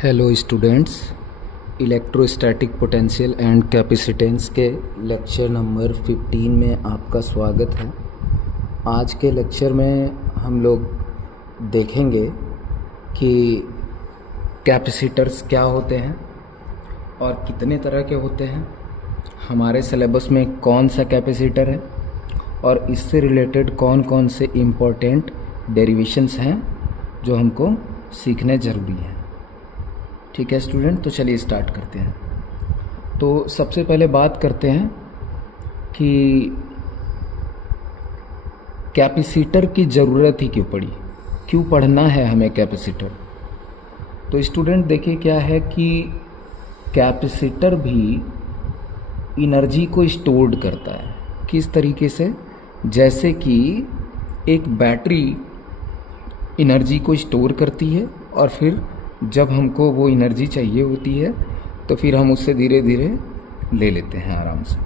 Hello students, electrostatic potential and capacitance के lecture number 15 में आपका स्वागत है। आज के लेक्चर में हम लोग देखेंगे कि कैपेसिटर्स क्या होते हैं और कितने तरह के होते हैं, हमारे सिलेबस में कौन सा कैपेसिटर है और इससे रिलेटेड कौन कौन से इम्पोर्टेंट डेरिवेशंस हैं जो हमको सीखने ज़रूरी हैं। ठीक है स्टूडेंट, तो चलिए स्टार्ट करते हैं। तो सबसे पहले बात करते हैं कि कैपेसिटर की ज़रूरत ही क्यों पड़ी, क्यों पढ़ना है हमें कैपेसिटर। तो स्टूडेंट देखिए क्या है कि कैपेसिटर भी एनर्जी को स्टोर करता है। किस तरीके से? जैसे कि एक बैटरी एनर्जी को स्टोर करती है और फिर जब हमको वो एनर्जी चाहिए होती है तो फिर हम उससे धीरे धीरे ले लेते हैं आराम से।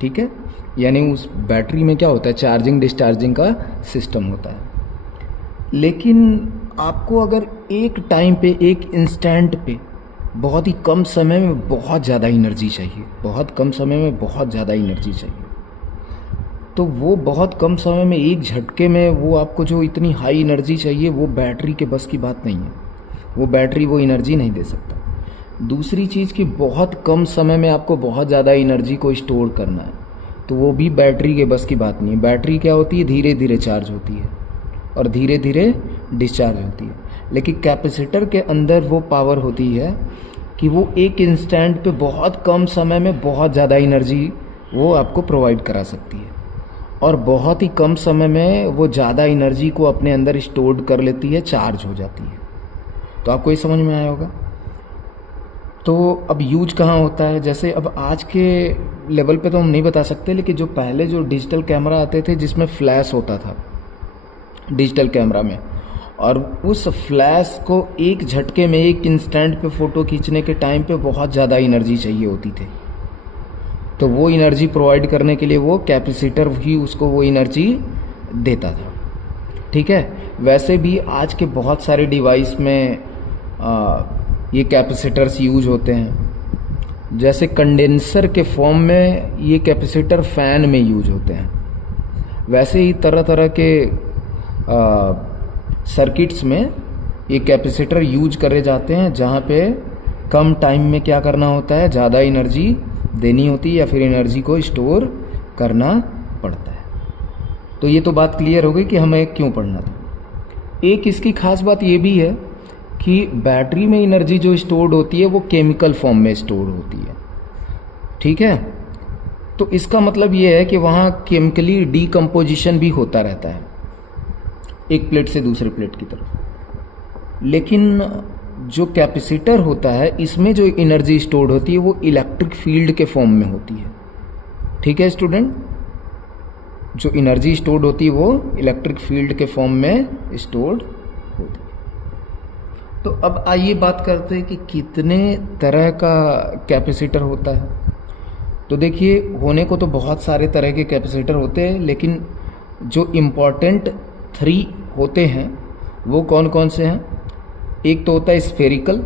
ठीक है, यानी उस बैटरी में क्या होता है, चार्जिंग डिस्चार्जिंग का सिस्टम होता है। लेकिन आपको अगर एक टाइम पे, एक इंस्टेंट पे बहुत ही कम समय में बहुत ज़्यादा एनर्जी चाहिए, बहुत कम समय में बहुत ज़्यादा एनर्जी चाहिए, तो वो बहुत कम समय में एक झटके में वो आपको जो इतनी हाई एनर्जी चाहिए वो बैटरी के बस की बात नहीं है। वो बैटरी वो एनर्जी नहीं दे सकता। दूसरी चीज़ कि बहुत कम समय में आपको बहुत ज़्यादा एनर्जी को स्टोर करना है, तो वो भी बैटरी के बस की बात नहीं है। बैटरी क्या होती है, धीरे धीरे चार्ज होती है और धीरे धीरे डिस्चार्ज होती है। लेकिन कैपेसिटर के अंदर वो पावर होती है कि वो एक इंस्टेंट पे बहुत कम समय में बहुत ज़्यादा एनर्जी वो आपको प्रोवाइड करा सकती है और बहुत ही कम समय में वो ज़्यादा एनर्जी को अपने अंदर स्टोर कर लेती है, चार्ज हो जाती है। तो आपको ये समझ में आया होगा। तो अब यूज कहाँ होता है, जैसे अब आज के लेवल पे तो हम नहीं बता सकते, लेकिन जो पहले जो डिजिटल कैमरा आते थे जिसमें फ्लैश होता था डिजिटल कैमरा में, और उस फ्लैश को एक झटके में, एक इंस्टेंट पे फ़ोटो खींचने के टाइम पे बहुत ज़्यादा एनर्जी चाहिए होती थी। तो वो एनर्जी प्रोवाइड करने के लिए वो कैपेसिटर ही उसको वो एनर्जी देता था। ठीक है, वैसे भी आज के बहुत सारे डिवाइस में ये कैपेसिटर्स यूज होते हैं। जैसे कंडेंसर के फॉर्म में ये कैपेसिटर फैन में यूज होते हैं। वैसे ही तरह तरह के सर्किट्स में ये कैपेसिटर यूज करे जाते हैं, जहाँ पे कम टाइम में क्या करना होता है, ज़्यादा एनर्जी देनी होती है या फिर एनर्जी को स्टोर करना पड़ता है। तो ये तो बात क्लियर हो गई कि हमें क्यों पढ़ना था। एक इसकी खास बात ये भी है कि बैटरी में एनर्जी जो स्टोर्ड होती है वो केमिकल फॉर्म में स्टोर होती है। ठीक है, तो इसका मतलब ये है कि वहाँ केमिकली डीकम्पोजिशन भी होता रहता है एक प्लेट से दूसरे प्लेट की तरफ। लेकिन जो कैपेसिटर होता है इसमें जो एनर्जी स्टोर्ड होती है वो इलेक्ट्रिक फील्ड के फॉर्म में होती है। ठीक है स्टूडेंट, जो एनर्जी स्टोर्ड होती है वो इलेक्ट्रिक फील्ड के फॉर्म में स्टोर्ड होती है। तो अब आइए बात करते हैं कि कितने तरह का कैपेसिटर होता है। तो देखिए, होने को तो बहुत सारे तरह के कैपेसिटर होते हैं, लेकिन जो इम्पोर्टेंट 3 होते हैं वो कौन कौन से हैं। एक तो होता है स्फेरिकल।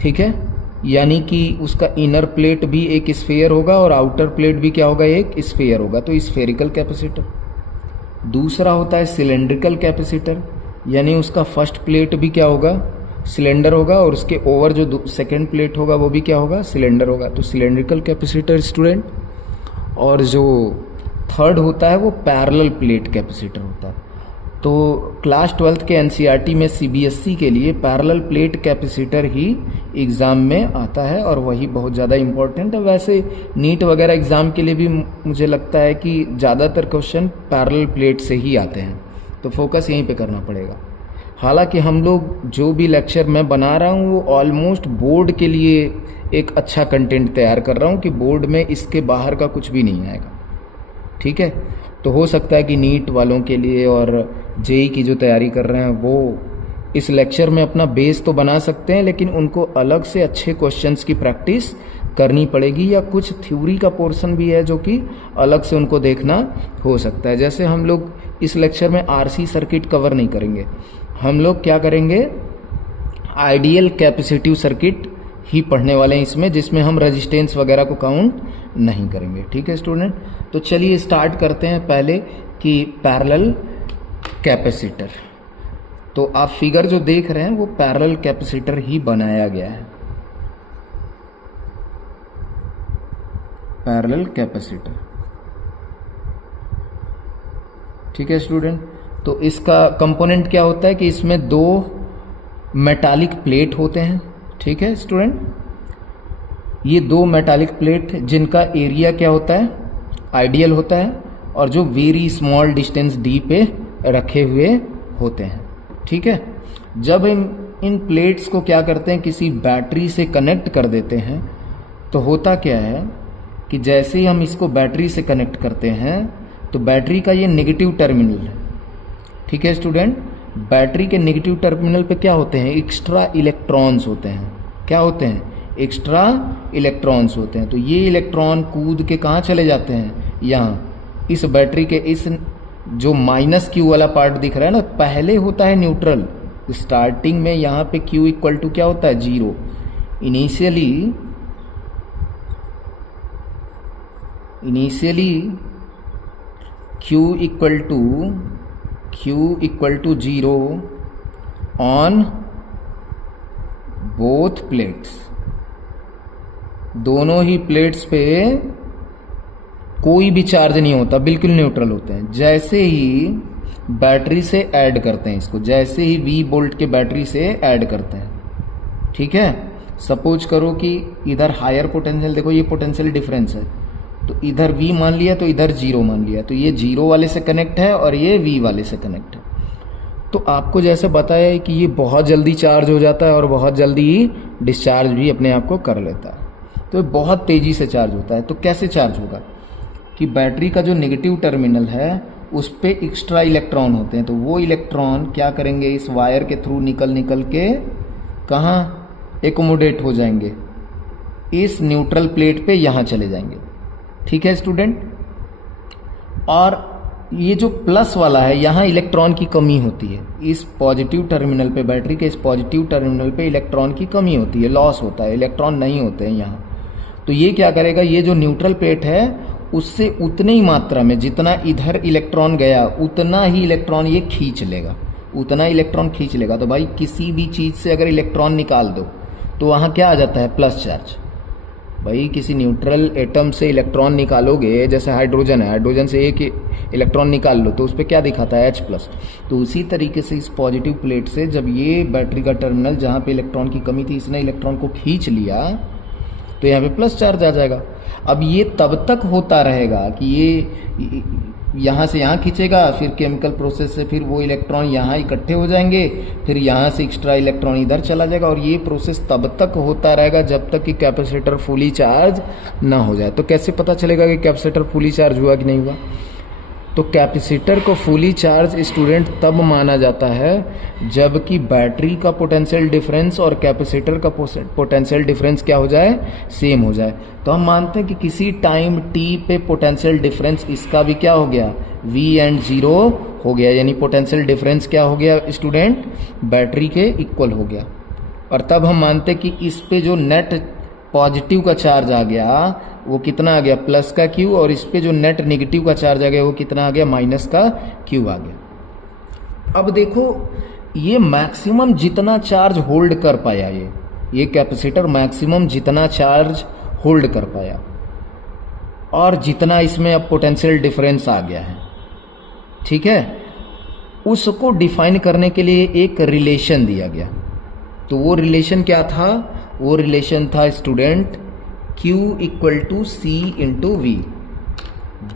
ठीक है, यानी कि उसका इनर प्लेट भी एक स्फीयर होगा और आउटर प्लेट भी क्या होगा, एक स्फीयर होगा, तो स्फेरिकल कैपेसिटर। दूसरा होता है सिलेंड्रिकल कैपेसिटर, यानी उसका फर्स्ट प्लेट भी क्या होगा, सिलेंडर होगा और उसके ओवर जो सेकेंड प्लेट होगा वो भी क्या होगा, सिलेंडर होगा, तो सिलेंड्रिकल कैपेसिटर स्टूडेंट। और जो थर्ड होता है वो पैरेलल प्लेट कैपेसिटर होता है। तो क्लास 12th के एनसीईआरटी में सीबीएसई के लिए पैरेलल प्लेट कैपेसिटर ही एग्ज़ाम में आता है और वही बहुत ज़्यादा इम्पोर्टेंट है। वैसे नीट वगैरह एग्ज़ाम के लिए भी मुझे लगता है कि ज़्यादातर क्वेश्चन पैरेलल प्लेट से ही आते हैं, तो फोकस यहीं पे करना पड़ेगा। हालांकि हम लोग जो भी लेक्चर मैं बना रहा हूँ वो ऑलमोस्ट बोर्ड के लिए एक अच्छा कंटेंट तैयार कर रहा हूँ कि बोर्ड में इसके बाहर का कुछ भी नहीं आएगा। ठीक है, तो हो सकता है कि नीट वालों के लिए और जेई की जो तैयारी कर रहे हैं वो इस लेक्चर में अपना बेस तो बना सकते हैं, लेकिन उनको अलग से अच्छे क्वेश्चंस की प्रैक्टिस करनी पड़ेगी, या कुछ थ्योरी का पोर्शन भी है जो कि अलग से उनको देखना हो सकता है। जैसे हम लोग इस लेक्चर में आरसी सर्किट कवर नहीं करेंगे, हम लोग क्या करेंगे, आइडियल कैपेसिटिव सर्किट ही पढ़ने वाले हैं इसमें, जिसमें हम रेजिस्टेंस वगैरह को काउंट नहीं करेंगे। ठीक है स्टूडेंट, तो चलिए स्टार्ट करते हैं पहले कि पैरेलल कैपेसिटर। तो आप फिगर जो देख रहे हैं वो पैरेलल कैपेसिटर ही बनाया गया है, पैरेलल कैपेसिटर। ठीक है स्टूडेंट, तो इसका कंपोनेंट क्या होता है कि इसमें दो मेटालिक प्लेट होते हैं। ठीक है स्टूडेंट, ये दो मेटालिक प्लेट जिनका एरिया क्या होता है, आइडियल होता है, और जो वेरी स्मॉल डिस्टेंस डी पे रखे हुए होते हैं। ठीक है, जब इन प्लेट्स को क्या करते हैं, किसी बैटरी से कनेक्ट कर देते हैं, तो होता क्या है कि जैसे ही हम इसको बैटरी से कनेक्ट करते हैं तो बैटरी का ये नेगेटिव टर्मिनल है। ठीक है स्टूडेंट, बैटरी के नेगेटिव टर्मिनल पे क्या होते हैं, एक्स्ट्रा इलेक्ट्रॉन्स होते हैं। क्या होते हैं, एक्स्ट्रा इलेक्ट्रॉन्स होते हैं। तो ये इलेक्ट्रॉन कूद के कहाँ चले जाते हैं, यहाँ इस बैटरी के इस जो माइनस क्यू वाला पार्ट दिख रहा है ना, पहले होता है न्यूट्रल। स्टार्टिंग में यहाँ पे क्यू इक्वल टू क्या होता है, 0। Initially Q equal to 0 on both plates. दोनों ही प्लेट्स पे कोई भी चार्ज नहीं होता, बिल्कुल न्यूट्रल होते हैं। जैसे ही बैटरी से ऐड करते हैं इसको, जैसे ही V वोल्ट के बैटरी से ऐड करते हैं, ठीक है, सपोज करो कि इधर हायर पोटेंशियल, देखो ये पोटेंशियल डिफरेंस है, तो इधर V मान लिया तो इधर 0 मान लिया, तो ये 0 वाले से कनेक्ट है और ये V वाले से कनेक्ट है। तो आपको जैसे बताया है कि ये बहुत जल्दी चार्ज हो जाता है और बहुत जल्दी डिस्चार्ज भी अपने आप को कर लेता है। तो ये बहुत तेज़ी से चार्ज होता है। तो कैसे चार्ज होगा कि बैटरी का जो नेगेटिव टर्मिनल है उस पर एक्स्ट्रा इलेक्ट्रॉन होते हैं, तो वो इलेक्ट्रॉन क्या करेंगे, इस वायर के थ्रू निकल के कहाँ एकोमोडेट हो जाएंगे, इस न्यूट्रल प्लेट पे यहाँ चले जाएंगे। ठीक है स्टूडेंट, और ये जो प्लस वाला है यहाँ इलेक्ट्रॉन की कमी होती है। इस पॉजिटिव टर्मिनल पे, बैटरी के इस पॉजिटिव टर्मिनल पे इलेक्ट्रॉन की कमी होती है, लॉस होता है, इलेक्ट्रॉन नहीं होते हैं यहाँ। तो ये क्या करेगा, ये जो न्यूट्रल प्लेट है उससे उतनी ही मात्रा में जितना इधर इलेक्ट्रॉन गया उतना ही इलेक्ट्रॉन ये खींच लेगा, उतना इलेक्ट्रॉन खींच लेगा। तो भाई किसी भी चीज़ से अगर इलेक्ट्रॉन निकाल दो तो वहाँ क्या आ जाता है, प्लस चार्ज। भाई किसी न्यूट्रल एटम से इलेक्ट्रॉन निकालोगे, जैसे हाइड्रोजन है, हाइड्रोजन से एक इलेक्ट्रॉन निकाल लो तो उस पर क्या दिखाता है, H+। तो उसी तरीके से इस पॉजिटिव प्लेट से जब ये बैटरी का टर्मिनल जहाँ पे इलेक्ट्रॉन की कमी थी, इसने इलेक्ट्रॉन को खींच लिया तो यहाँ पे प्लस चार्ज आ जाएगा। अब ये तब तक होता रहेगा कि ये यहाँ से यहाँ खींचेगा, फिर केमिकल प्रोसेस से फिर वो इलेक्ट्रॉन यहाँ इकट्ठे हो जाएंगे, फिर यहाँ से एक्स्ट्रा इलेक्ट्रॉन इधर चला जाएगा, और ये प्रोसेस तब तक होता रहेगा जब तक कि कैपेसिटर फुली चार्ज ना हो जाए। तो कैसे पता चलेगा कि कैपेसिटर फुली चार्ज हुआ कि नहीं हुआ? तो कैपेसिटर को फुली चार्ज स्टूडेंट तब माना जाता है जबकि बैटरी का पोटेंशियल डिफरेंस और कैपेसिटर का पोटेंशियल डिफरेंस क्या हो जाए, सेम हो जाए। तो हम मानते हैं कि किसी टाइम t पे पोटेंशियल डिफरेंस इसका भी क्या हो गया, V एंड 0 हो गया, यानी पोटेंशियल डिफरेंस क्या हो गया स्टूडेंट, बैटरी के इक्वल हो गया। और तब हम मानते हैं कि इस पे जो नेट पॉजिटिव का चार्ज आ गया वो कितना आ गया, प्लस का Q, और इस पे जो नेट नेगेटिव का चार्ज आ गया वो कितना आ गया, माइनस का Q आ गया। अब देखो ये मैक्सिमम जितना चार्ज होल्ड कर पाया, ये कैपेसिटर मैक्सिमम जितना चार्ज होल्ड कर पाया, और जितना इसमें अब पोटेंशियल डिफरेंस आ गया है, ठीक है, उसको डिफाइन करने के लिए एक रिलेशन दिया गया। तो वो रिलेशन क्या था, वो रिलेशन था student Q equal to C into V।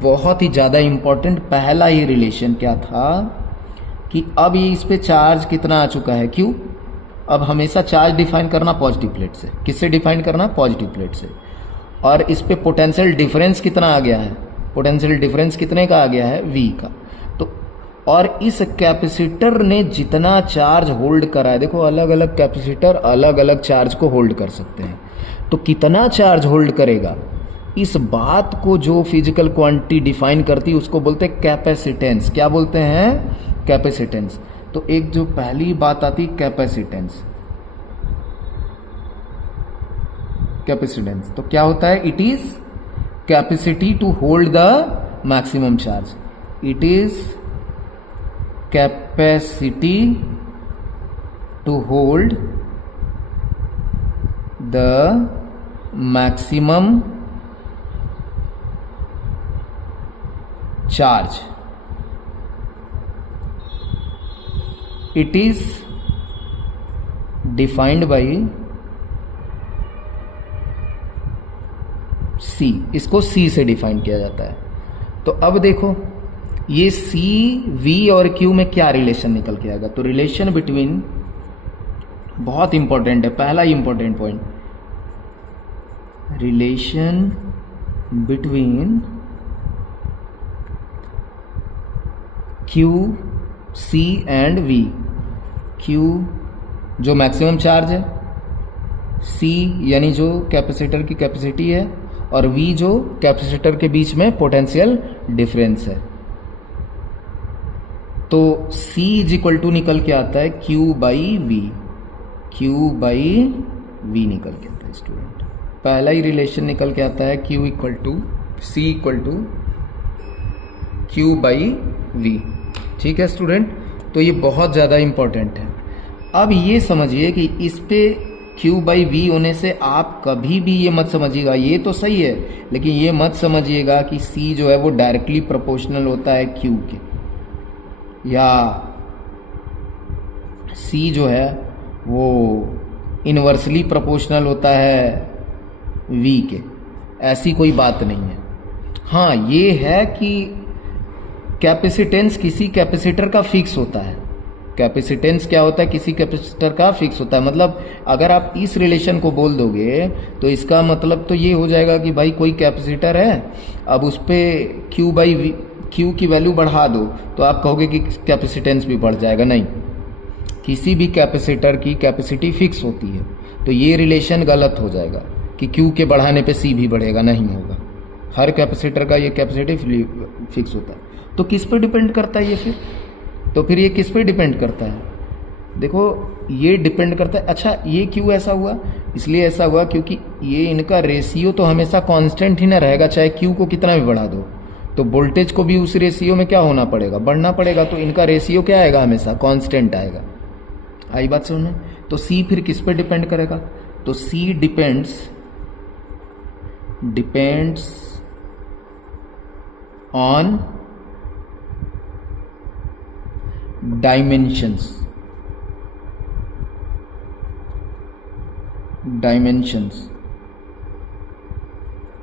बहुत ही ज़्यादा इंपॉर्टेंट पहला ही रिलेशन क्या था कि अब ये इस पे चार्ज कितना आ चुका है, Q। अब हमेशा चार्ज डिफाइन करना पॉजिटिव प्लेट से, किससे डिफाइन करना, पॉजिटिव प्लेट से। और इस पे पोटेंशियल डिफरेंस कितना आ गया है, पोटेंशियल डिफरेंस कितने का आ गया है, V का। तो और इस कैपेसिटर ने जितना चार्ज होल्ड करा है, देखो अलग अलग कैपेसिटर अलग अलग चार्ज को होल्ड कर सकते हैं, तो कितना चार्ज होल्ड करेगा, इस बात को जो फिजिकल क्वांटिटी डिफाइन करती है उसको बोलते हैं कैपेसिटेंस। क्या बोलते हैं, कैपेसिटेंस। तो एक जो पहली बात आती कैपेसिटेंस, कैपेसिटेंस। तो क्या होता है, it is capacity to hold the maximum charge, it is capacity to hold the maximum charge, it is defined by C, इसको सी से डिफाइन किया जाता है। तो अब देखो ये सी, वी और क्यू में क्या रिलेशन निकल के आएगा, तो रिलेशन बिटवीन, बहुत इंपॉर्टेंट है, पहला important point, relation between Q, C and V. Q जो मैक्सिमम चार्ज है, सी यानी जो कैपेसिटर की कैपेसिटी है, और वी जो कैपेसिटर के बीच में पोटेंशियल डिफरेंस है। तो C इज इक्वल टू निकल के आता है Q by V, Q by V निकल के आता है स्टूडेंट। पहला ही रिलेशन निकल के आता है Q equal to C equal to Q by V. ठीक है स्टूडेंट, तो ये बहुत ज़्यादा इंपॉर्टेंट है। अब ये समझिए कि इस पे Q बाई वी होने से आप कभी भी ये मत समझिएगा, ये तो सही है, लेकिन ये मत समझिएगा कि C जो है वो डायरेक्टली प्रोपोर्शनल होता है Q के, या C जो है वो इनवर्सली प्रोपोर्शनल होता है V के, ऐसी कोई बात नहीं है। हाँ ये है कि कैपेसिटेंस किसी कैपेसिटर का फिक्स होता है, कैपेसिटेंस क्या होता है, किसी कैपेसिटर का फिक्स होता है। मतलब अगर आप इस रिलेशन को बोल दोगे तो इसका मतलब तो ये हो जाएगा कि भाई कोई कैपेसिटर है, अब उस पर Q बाई वी, Q की वैल्यू बढ़ा दो तो आप कहोगे कि कैपेसिटेंस भी बढ़ जाएगा। नहीं, किसी भी कैपेसिटर की कैपेसिटी फिक्स होती है, तो ये रिलेशन गलत हो जाएगा कि Q के बढ़ाने पे C भी बढ़ेगा, नहीं होगा। हर कैपेसिटर का ये कैपेसिटी फिक्स होता है। तो किस पे डिपेंड करता है ये फिर, तो फिर ये किस पे डिपेंड करता है, देखो ये डिपेंड करता है। अच्छा ये क्यों ऐसा हुआ, इसलिए ऐसा हुआ क्योंकि ये इनका रेशियो तो हमेशा कांस्टेंट ही ना रहेगा, चाहे Q को कितना भी बढ़ा दो, तो वोल्टेज को भी उस रेशियो में क्या होना पड़ेगा, बढ़ना पड़ेगा। तो इनका रेशियो क्या आएगा, हमेशा कांस्टेंट आएगा। आई बात सुनने। तो C फिर किस पे डिपेंड करेगा, तो C depends on dimensions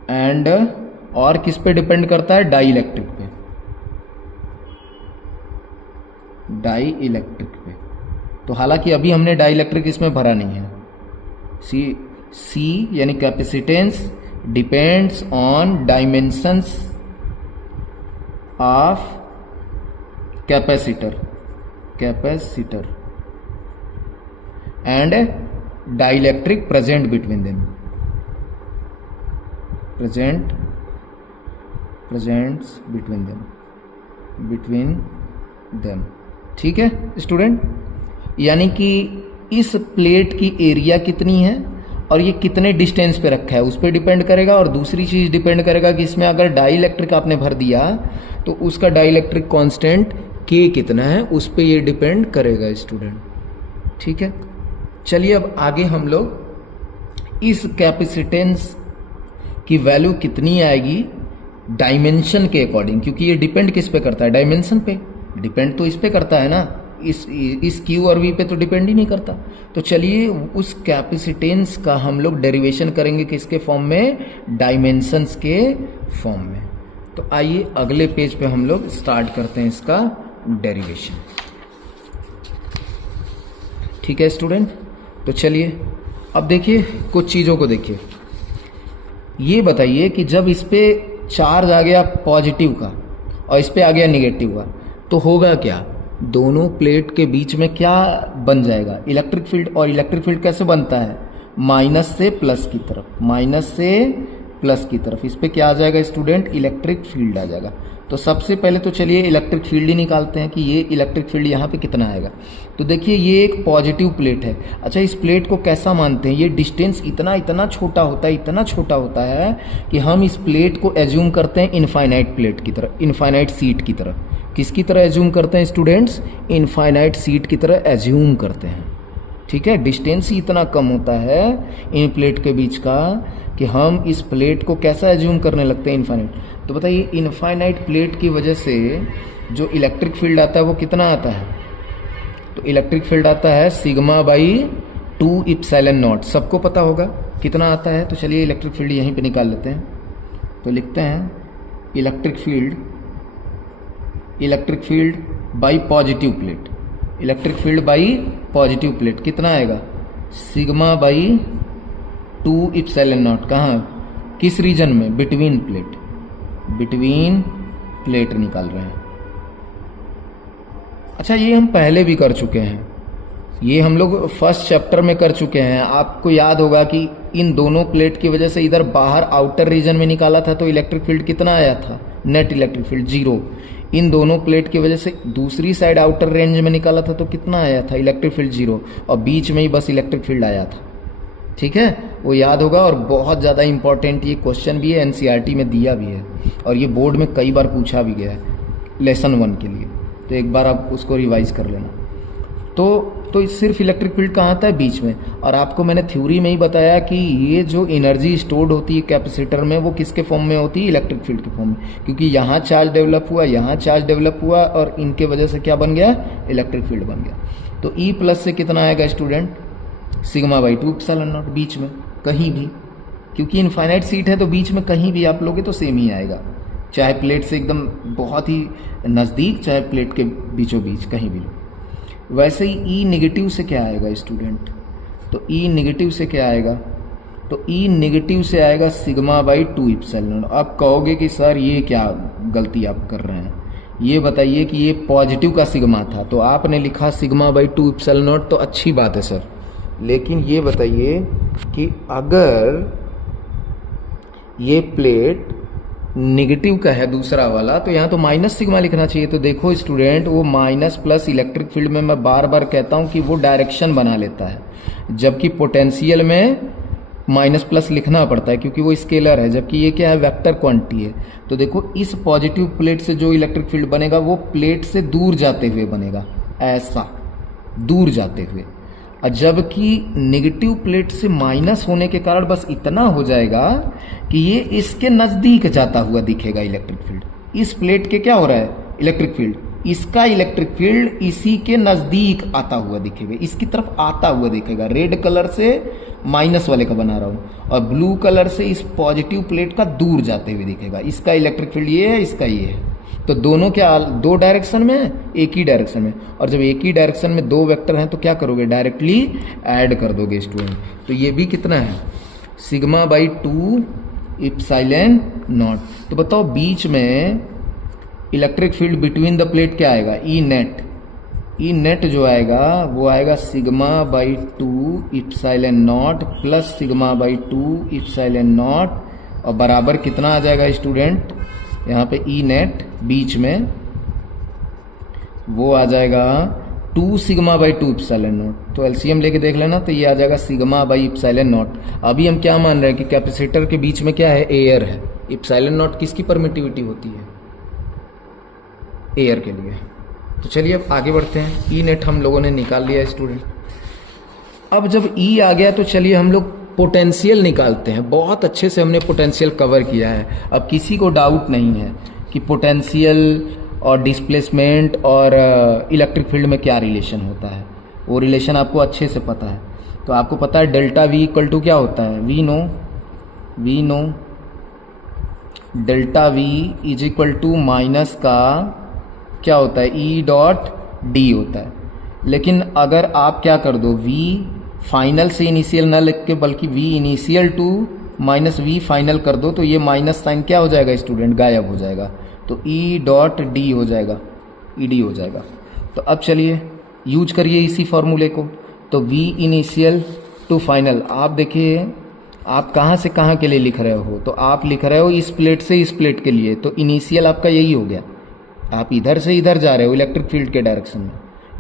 and, और किस पे डिपेंड करता है, डाई इलेक्ट्रिक पे, डाई इलेक्ट्रिक पे। तो हालांकि अभी हमने डाई इलेक्ट्रिक इसमें भरा नहीं है। सी यानी capacitance depends on dimensions of capacitor and dielectric present between them, presents between them. ठीक है स्टूडेंट, यानी कि इस प्लेट की एरिया कितनी है और ये कितने डिस्टेंस पे रखा है उस पर डिपेंड करेगा। और दूसरी चीज डिपेंड करेगा कि इसमें अगर डाई इलेक्ट्रिक आपने भर दिया तो उसका डाई इलेक्ट्रिक कॉन्स्टेंट K कितना है, उस पर ये डिपेंड करेगा स्टूडेंट। ठीक है, चलिए अब आगे हम लोग इस कैपेसिटेंस की वैल्यू कितनी आएगी डायमेंशन के अकॉर्डिंग, क्योंकि ये डिपेंड किस पे करता है, डायमेंशन पे डिपेंड तो इस पे करता है ना, इस Q और V पे तो डिपेंड ही नहीं करता। तो चलिए उस कैपेसिटेंस का हम लोग डेरिवेशन करेंगे किसके फॉर्म में, डायमेंशंस के फॉर्म में। तो आइए अगले पेज पे हम लोग स्टार्ट करते हैं इसका डेरिवेशन। ठीक है स्टूडेंट, तो चलिए अब देखिए कुछ चीज़ों को देखिए। ये बताइए कि जब इस पे चार्ज आ गया पॉजिटिव का और इस पे आ गया निगेटिव का, तो होगा क्या, दोनों प्लेट के बीच में क्या बन जाएगा, इलेक्ट्रिक फील्ड। और इलेक्ट्रिक फील्ड कैसे बनता है, माइनस से प्लस की तरफ, माइनस से प्लस की तरफ। इस पे क्या आ जाएगा स्टूडेंट, इलेक्ट्रिक फील्ड आ जाएगा। तो सबसे पहले तो चलिए इलेक्ट्रिक फील्ड ही निकालते हैं कि ये इलेक्ट्रिक फील्ड यहाँ पे कितना आएगा। तो देखिए ये एक पॉजिटिव प्लेट है। अच्छा, इस प्लेट को कैसा मानते हैं, ये डिस्टेंस इतना इतना छोटा होता है, इतना छोटा होता है कि हम इस प्लेट को एज्यूम करते हैं इनफाइनाइट प्लेट की तरह, इनफाइनाइट सीट की तरह। किसकी तरह एज्यूम करते हैं स्टूडेंट्स? इनफाइनाइट सीट की तरह एज्यूम करते हैं। ठीक है, डिस्टेंस ही इतना कम होता है इन प्लेट के बीच का कि हम इस प्लेट को कैसा एज्यूम करने लगते हैं? इनफाइनाइट। तो बताइए इनफाइनाइट प्लेट की वजह से जो इलेक्ट्रिक फील्ड आता है वो कितना आता है? तो इलेक्ट्रिक फील्ड आता है सिग्मा बाई 2 इप्सिलॉन नॉट। सबको पता होगा कितना आता है। तो चलिए इलेक्ट्रिक फील्ड यहीं पे निकाल लेते हैं। तो लिखते हैं electric field by positive plate, electric field by positive plate कितना आएगा? Sigma by 2 epsilon not. कहाँ, किस रीजन में? बिटवीन प्लेट निकाल रहे हैं। अच्छा, ये हम पहले भी कर चुके हैं, ये हम लोग फर्स्ट चैप्टर में कर चुके हैं। आपको याद होगा कि इन दोनों प्लेट की वजह से इधर बाहर आउटर रीजन में निकाला था तो इलेक्ट्रिक फील्ड कितना आया था? Net electric field 0। इन दोनों प्लेट की वजह से दूसरी साइड आउटर रेंज में निकाला था तो कितना आया था? इलेक्ट्रिक फील्ड 0, और बीच में ही बस इलेक्ट्रिक फील्ड आया था। ठीक है, वो याद होगा। और बहुत ज़्यादा इंपॉर्टेंट ये क्वेश्चन भी है, एनसीईआरटी में दिया भी है और ये बोर्ड में कई बार पूछा भी गया है लेसन 1 के लिए। तो एक बार आप उसको रिवाइज कर लेना। तो सिर्फ इलेक्ट्रिक फील्ड कहाँ आता है? बीच में। और आपको मैंने थ्योरी में ही बताया कि ये जो एनर्जी स्टोर्ड होती है कैपेसिटर में वो किसके फॉर्म में होती है? इलेक्ट्रिक फील्ड के फॉर्म में, क्योंकि यहाँ चार्ज डेवलप हुआ, यहाँ चार्ज डेवलप हुआ और इनके वजह से क्या बन गया? इलेक्ट्रिक फील्ड बन गया। तो ई प्लस से कितना आएगा student? Sigma by 2 epsilon naught. बीच में कहीं भी, क्योंकि इनफाइनाइट सीट है तो बीच में कहीं भी आप लोगे तो सेम ही आएगा, चाहे प्लेट से एकदम बहुत ही नज़दीक, चाहे प्लेट के बीचों बीच, कहीं भी लो। वैसे ही ई नेगेटिव से क्या आएगा स्टूडेंट? तो ई नेगेटिव से क्या आएगा? तो ई नेगेटिव से आएगा सिग्मा बाई 2 इप्सिलॉन। आप कहोगे कि सर ये क्या गलती आप कर रहे हैं, ये बताइए कि ये पॉजिटिव का सिग्मा था तो आपने लिखा सिग्मा बाई 2 इप्सिलॉन नॉट, तो अच्छी बात है सर, लेकिन ये बताइए कि अगर ये प्लेट नेगेटिव का है दूसरा वाला तो यहाँ तो माइनस सिग्मा लिखना चाहिए। तो देखो स्टूडेंट, वो माइनस प्लस इलेक्ट्रिक फील्ड में मैं बार बार कहता हूँ कि वो डायरेक्शन बना लेता है, जबकि पोटेंशियल में माइनस प्लस लिखना पड़ता है क्योंकि वो स्केलर है, जबकि ये क्या है? वेक्टर क्वांटिटी है। तो देखो इस पॉजिटिव प्लेट से जो इलेक्ट्रिक फील्ड बनेगा वो प्लेट से दूर जाते हुए बनेगा, ऐसा दूर जाते हुए, और जबकि नेगेटिव प्लेट से माइनस होने के कारण बस इतना हो जाएगा कि ये इसके नज़दीक जाता हुआ दिखेगा इलेक्ट्रिक फील्ड। इस प्लेट के क्या हो रहा है? इलेक्ट्रिक फील्ड, इसका इलेक्ट्रिक फील्ड इसी के नज़दीक आता हुआ दिखेगा, इसकी तरफ आता हुआ दिखेगा। रेड कलर से माइनस वाले का बना रहा हूँ और ब्लू कलर से इस पॉजिटिव प्लेट का दूर जाते हुए दिखेगा। इसका इलेक्ट्रिक फील्ड ये है, इसका ये है। तो दोनों क्या दो डायरेक्शन में है? एक ही डायरेक्शन में। और जब एक ही डायरेक्शन में दो वेक्टर हैं तो क्या करोगे? डायरेक्टली ऐड कर दोगे स्टूडेंट। तो ये भी कितना है? Sigma by 2 epsilon not. तो बताओ बीच में electric field between the plate क्या आएगा? E net. ई नेट जो आएगा वो आएगा sigma by 2 epsilon not plus sigma by 2 epsilon not, और बराबर कितना आ जाएगा स्टूडेंट? यहाँ पे ई नेट बीच में वो आ जाएगा 2 सिग्मा बाई 2 इप्सिलॉन नॉट। तो एलसीएम लेके देख लेना, तो ये आ जाएगा सिग्मा बाई इप्सिलॉन नॉट। अभी हम क्या मान रहे हैं कि कैपेसिटर के बीच में क्या है? एयर है। इप्सिलॉन नॉट किसकी परमिटिविटी होती है? एयर के लिए। तो चलिए अब आगे बढ़ते हैं। ई नेट हम लोगों ने निकाल लिया स्टूडेंट। अब जब ई आ गया तो चलिए हम लोग पोटेंशियल निकालते हैं। बहुत अच्छे से हमने पोटेंशियल कवर किया है। अब किसी को डाउट नहीं है कि पोटेंशियल और डिस्प्लेसमेंट और इलेक्ट्रिक फील्ड में क्या रिलेशन होता है। वो रिलेशन आपको अच्छे से पता है। तो आपको पता है डेल्टा वी इक्वल टू क्या होता है? We know delta V is equal to minus का क्या होता है? ई डॉट डी होता है। लेकिन अगर आप क्या कर दो, वी फाइनल से इनिशियल ना लिख के बल्कि V initial to minus V final कर दो तो ये माइनस साइन क्या हो जाएगा स्टूडेंट? गायब हो जाएगा। तो ई डॉट डी हो जाएगा, ई डी हो जाएगा। तो अब चलिए यूज करिए इसी फॉर्मूले को। तो वी इनिशियल टू फाइनल, आप देखिए आप कहाँ से कहाँ के लिए लिख रहे हो, तो आप लिख रहे हो इस प्लेट से इस प्लेट के लिए, तो इनिशियल आपका यही हो गया। आप इधर से इधर जा रहे हो इलेक्ट्रिक फील्ड के डायरेक्शन में,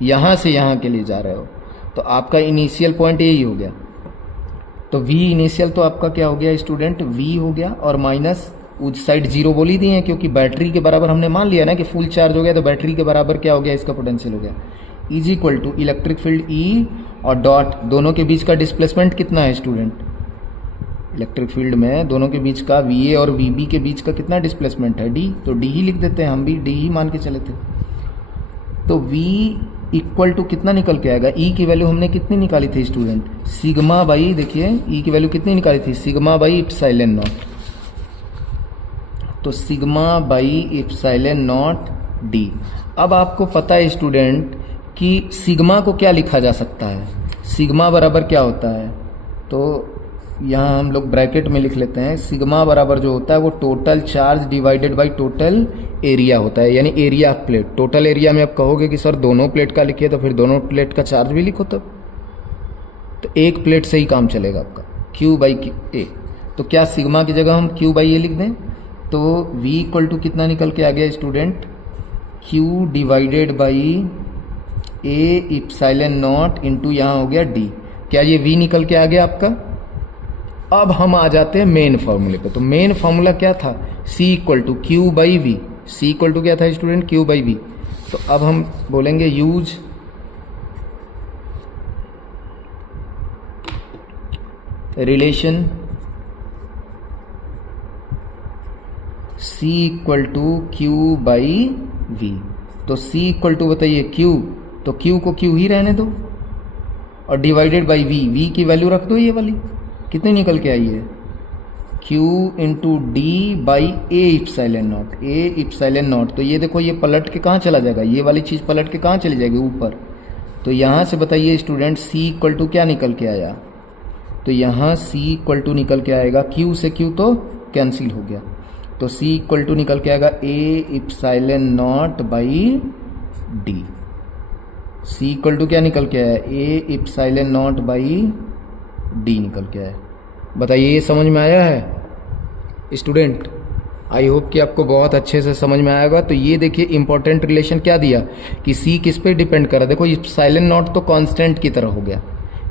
यहाँ से यहाँ के लिए जा रहे हो, तो आपका इनिशियल पॉइंट यही हो गया। तो V इनिशियल तो आपका क्या हो गया स्टूडेंट, V हो गया, और माइनस उस साइड जीरो बोल ही दिए हैं, क्योंकि बैटरी के बराबर हमने मान लिया ना कि फुल चार्ज हो गया, तो बैटरी के बराबर क्या हो गया, इसका पोटेंशियल हो गया, is equal to electric field E और डॉट, दोनों के बीच का डिस्प्लेसमेंट कितना है स्टूडेंट, इलेक्ट्रिक फील्ड में दोनों के बीच का VA और VB के बीच का कितना डिस्प्लेसमेंट है, D, तो D ही लिख देते हैं, हम भी D ही मान के चले थे। तो V इक्वल टू कितना निकल के आएगा, E की वैल्यू हमने कितनी निकाली थी स्टूडेंट, सिग्मा बाई, देखिए E की वैल्यू कितनी निकाली थी, सिग्मा बाई इप्सिलॉन नॉट, तो sigma by epsilon not D। अब आपको पता है स्टूडेंट कि सिग्मा को क्या लिखा जा सकता है, सिग्मा बराबर क्या होता है, तो यहाँ हम लोग ब्रैकेट में लिख लेते हैं, सिग्मा बराबर जो होता है वो total charge divided by total area होता है, यानी area of plate. Total area में आप कहोगे कि सर दोनों प्लेट का लिखिए, तो फिर दोनों प्लेट का चार्ज भी लिखो तब, तो एक प्लेट से ही काम चलेगा आपका, Q बाई A। तो क्या सिग्मा की जगह हम Q बाई A लिख दें, तो V इक्वल टू कितना निकल के आ गया student, Q divided by A epsilon naught into यहाँ हो गया D। क्या ये V निकल के आ गया आपका। अब हम आ जाते हैं मेन फार्मूले पे। तो मेन फार्मूला क्या था, C equal to Q by V। C equal to क्या था स्टूडेंट, Q बाई V। तो अब हम बोलेंगे use relation C equal to Q by V। तो C इक्वल टू बताइए Q, तो Q को Q ही रहने दो, और डिवाइडेड बाई V, V की वैल्यू रख दो, ये वाली कितनी निकल के आई है, Q into D by A epsilon not, A epsilon not. तो ये देखो ये पलट के कहाँ चला जाएगा, ये वाली चीज़ पलट के कहाँ चली जाएगी, ऊपर। तो यहाँ से बताइए स्टूडेंट C इक्वल टू क्या निकल के आया, तो यहाँ C इक्वल टू निकल के आएगा, Q से Q तो कैंसिल हो गया, तो C इक्वल टू निकल के आएगा A epsilon naught by D। C equal to क्या निकल के आया, A epsilon naught by D निकल के आया। बताइए ये समझ में आया है स्टूडेंट, आई होप कि आपको बहुत अच्छे से समझ में आएगा। तो ये देखिए इंपॉर्टेंट रिलेशन क्या दिया कि C किस पे डिपेंड कर रहा है, देखो इप्सिलॉन नॉट तो कांस्टेंट की तरह हो गया,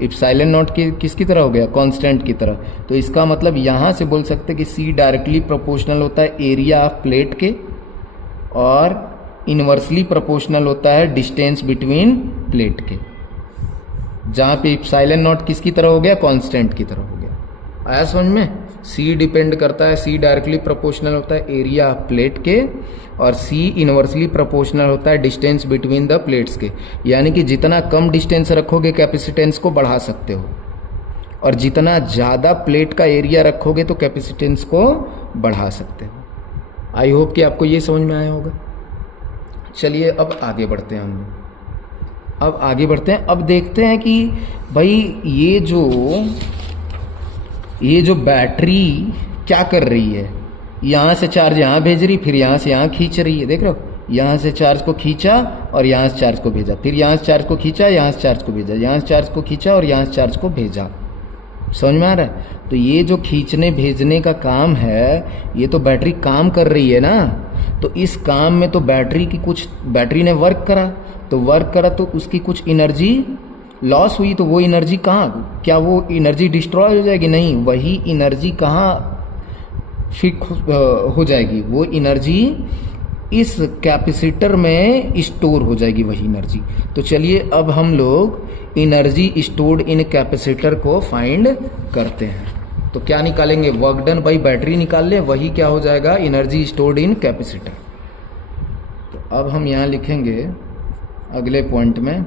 इप्सिलॉन नॉट की किसकी तरह हो गया, कांस्टेंट की तरह। तो इसका मतलब यहाँ से बोल सकते हैं कि C डायरेक्टली प्रोपोर्शनल होता है एरिया ऑफ प्लेट के, और इनवर्सली प्रोपोर्शनल होता है डिस्टेंस बिटवीन प्लेट के, जहाँ पे इप्सिलॉन नॉट किसकी तरह हो गया, कांस्टेंट की तरह हो गया। आया समझ में, C डिपेंड करता है, C डायरेक्टली प्रोपोर्शनल होता है एरिया ऑफ प्लेट के, और C इनवर्सली प्रोपोर्शनल होता है डिस्टेंस बिटवीन द प्लेट्स के। यानी कि जितना कम डिस्टेंस रखोगे कैपेसिटेंस को बढ़ा सकते हो, और जितना ज़्यादा प्लेट का एरिया रखोगे तो कैपेसिटेंस को बढ़ा सकते हो। आई होप कि आपको ये समझ में आया होगा। चलिए अब आगे बढ़ते हैं हम लोग, अब आगे बढ़ते हैं। अब देखते हैं कि भाई ये जो बैटरी क्या कर रही है, यहाँ से चार्ज यहाँ भेज रही, फिर यहाँ से यहाँ खींच रही है, देख रहे हो, यहाँ से चार्ज को खींचा और यहाँ से चार्ज को भेजा, फिर यहाँ से चार्ज को खींचा, यहाँ से चार्ज को भेजा, यहाँ से चार्ज को खींचा और यहाँ से चार्ज को भेजा। समझ में आ रहा है। तो ये जो खींचने भेजने का काम है, ये तो बैटरी काम कर रही है ना। तो इस काम में तो बैटरी ने वर्क करा, तो वर्क करा तो उसकी कुछ एनर्जी लॉस हुई, तो वो एनर्जी कहाँ, क्या वो एनर्जी डिस्ट्रॉय हो जाएगी, नहीं, वही एनर्जी कहाँ फिक्स हो जाएगी, वो एनर्जी इस कैपेसिटर में स्टोर हो जाएगी, वही एनर्जी। तो चलिए अब हम लोग एनर्जी स्टोर्ड इन कैपेसिटर को फाइंड करते हैं। तो क्या निकालेंगे, वर्क डन बाई बैटरी निकाल लें, वही क्या हो जाएगा, एनर्जी स्टोर्ड इन कैपेसिटर। तो अब हम यहाँ लिखेंगे अगले पॉइंट में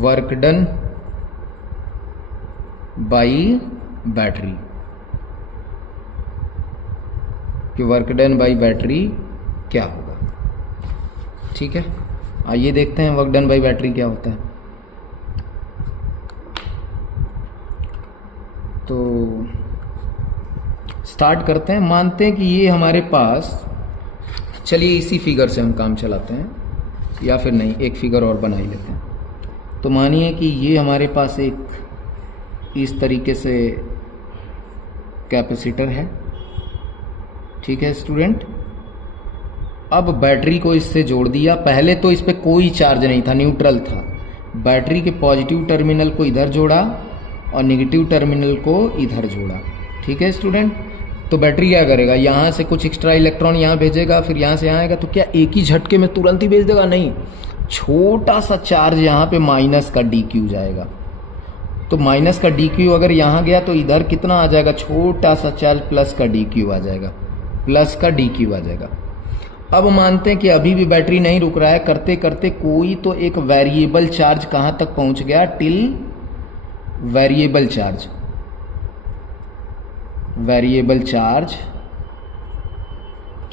वर्क डन बाई बैटरी, कि वर्क डन बाई बैटरी क्या होगा। ठीक है, आइए देखते हैं वर्क डन बाई बैटरी क्या होता है। तो स्टार्ट करते हैं। मानते हैं कि ये हमारे पास, चलिए इसी फिगर से हम काम चलाते हैं, या फिर नहीं, एक फिगर और बना ही लेते हैं। तो मानिए कि ये हमारे पास एक इस तरीके से कैपेसिटर है, ठीक है स्टूडेंट। अब बैटरी को इससे जोड़ दिया। पहले तो इस पर कोई चार्ज नहीं था, न्यूट्रल था। बैटरी के पॉजिटिव टर्मिनल को इधर जोड़ा और नेगेटिव टर्मिनल को इधर जोड़ा, ठीक है स्टूडेंट। तो बैटरी क्या करेगा, यहाँ से कुछ एक्स्ट्रा इलेक्ट्रॉन यहाँ भेजेगा, फिर यहाँ से यहाँ आएगा। तो क्या एक ही झटके में तुरंत ही भेज देगा? नहीं, छोटा सा चार्ज यहाँ पे माइनस का डी क्यू जाएगा। तो माइनस का डी क्यू अगर यहाँ गया तो इधर कितना आ जाएगा, छोटा सा चार्ज प्लस का डी क्यू आ जाएगा, प्लस का डी क्यू आ जाएगा। अब मानते हैं कि अभी भी बैटरी नहीं रुक रहा है, करते करते कोई तो एक वेरिएबल चार्ज कहाँ तक पहुँच गया, till variable charge. Variable charge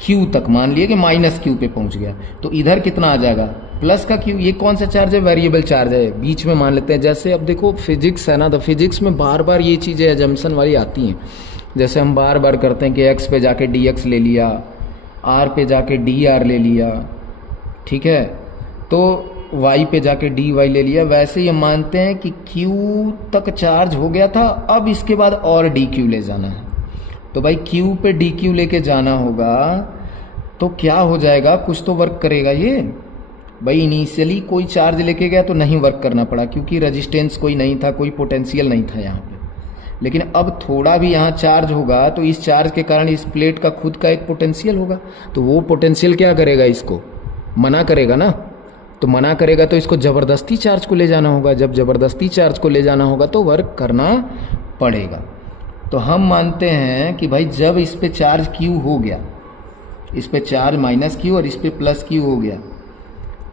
Q तक, मान लिया कि माइनस Q पे पहुंच गया। तो इधर कितना आ जाएगा, प्लस का Q। ये कौन सा चार्ज है, वेरिएबल चार्ज है। बीच में मान लेते हैं, जैसे अब देखो फिजिक्स है ना, तो फिजिक्स में बार बार ये चीज़ें एजम्पशन वाली आती हैं। जैसे हम बार बार करते हैं कि x पे जाके dx ले लिया, r पे जाके dr ले लिया, ठीक है, तो y पे जाके dy ले लिया। वैसे ही हम मानते हैं कि Q तक चार्ज हो गया था, अब इसके बाद और dq ले जाना है। तो भाई Q पे dq लेके जाना होगा, तो क्या हो जाएगा, कुछ तो वर्क करेगा ये। भाई इनिशियली कोई चार्ज लेके गया तो नहीं वर्क करना पड़ा, क्योंकि रेजिस्टेंस कोई नहीं था, कोई पोटेंशियल नहीं था यहाँ पे। लेकिन अब थोड़ा भी यहाँ चार्ज होगा तो इस चार्ज के कारण इस प्लेट का खुद का एक पोटेंशियल होगा। तो वो पोटेंशियल क्या करेगा, इसको मना करेगा ना। तो मना करेगा तो इसको ज़बरदस्ती चार्ज को ले जाना होगा। जब ज़बरदस्ती चार्ज को ले जाना होगा तो वर्क करना पड़ेगा। तो हम मानते हैं कि भाई जब इस पे चार्ज Q हो गया, इस पे चार्ज माइनस Q और इस पे प्लस Q हो गया,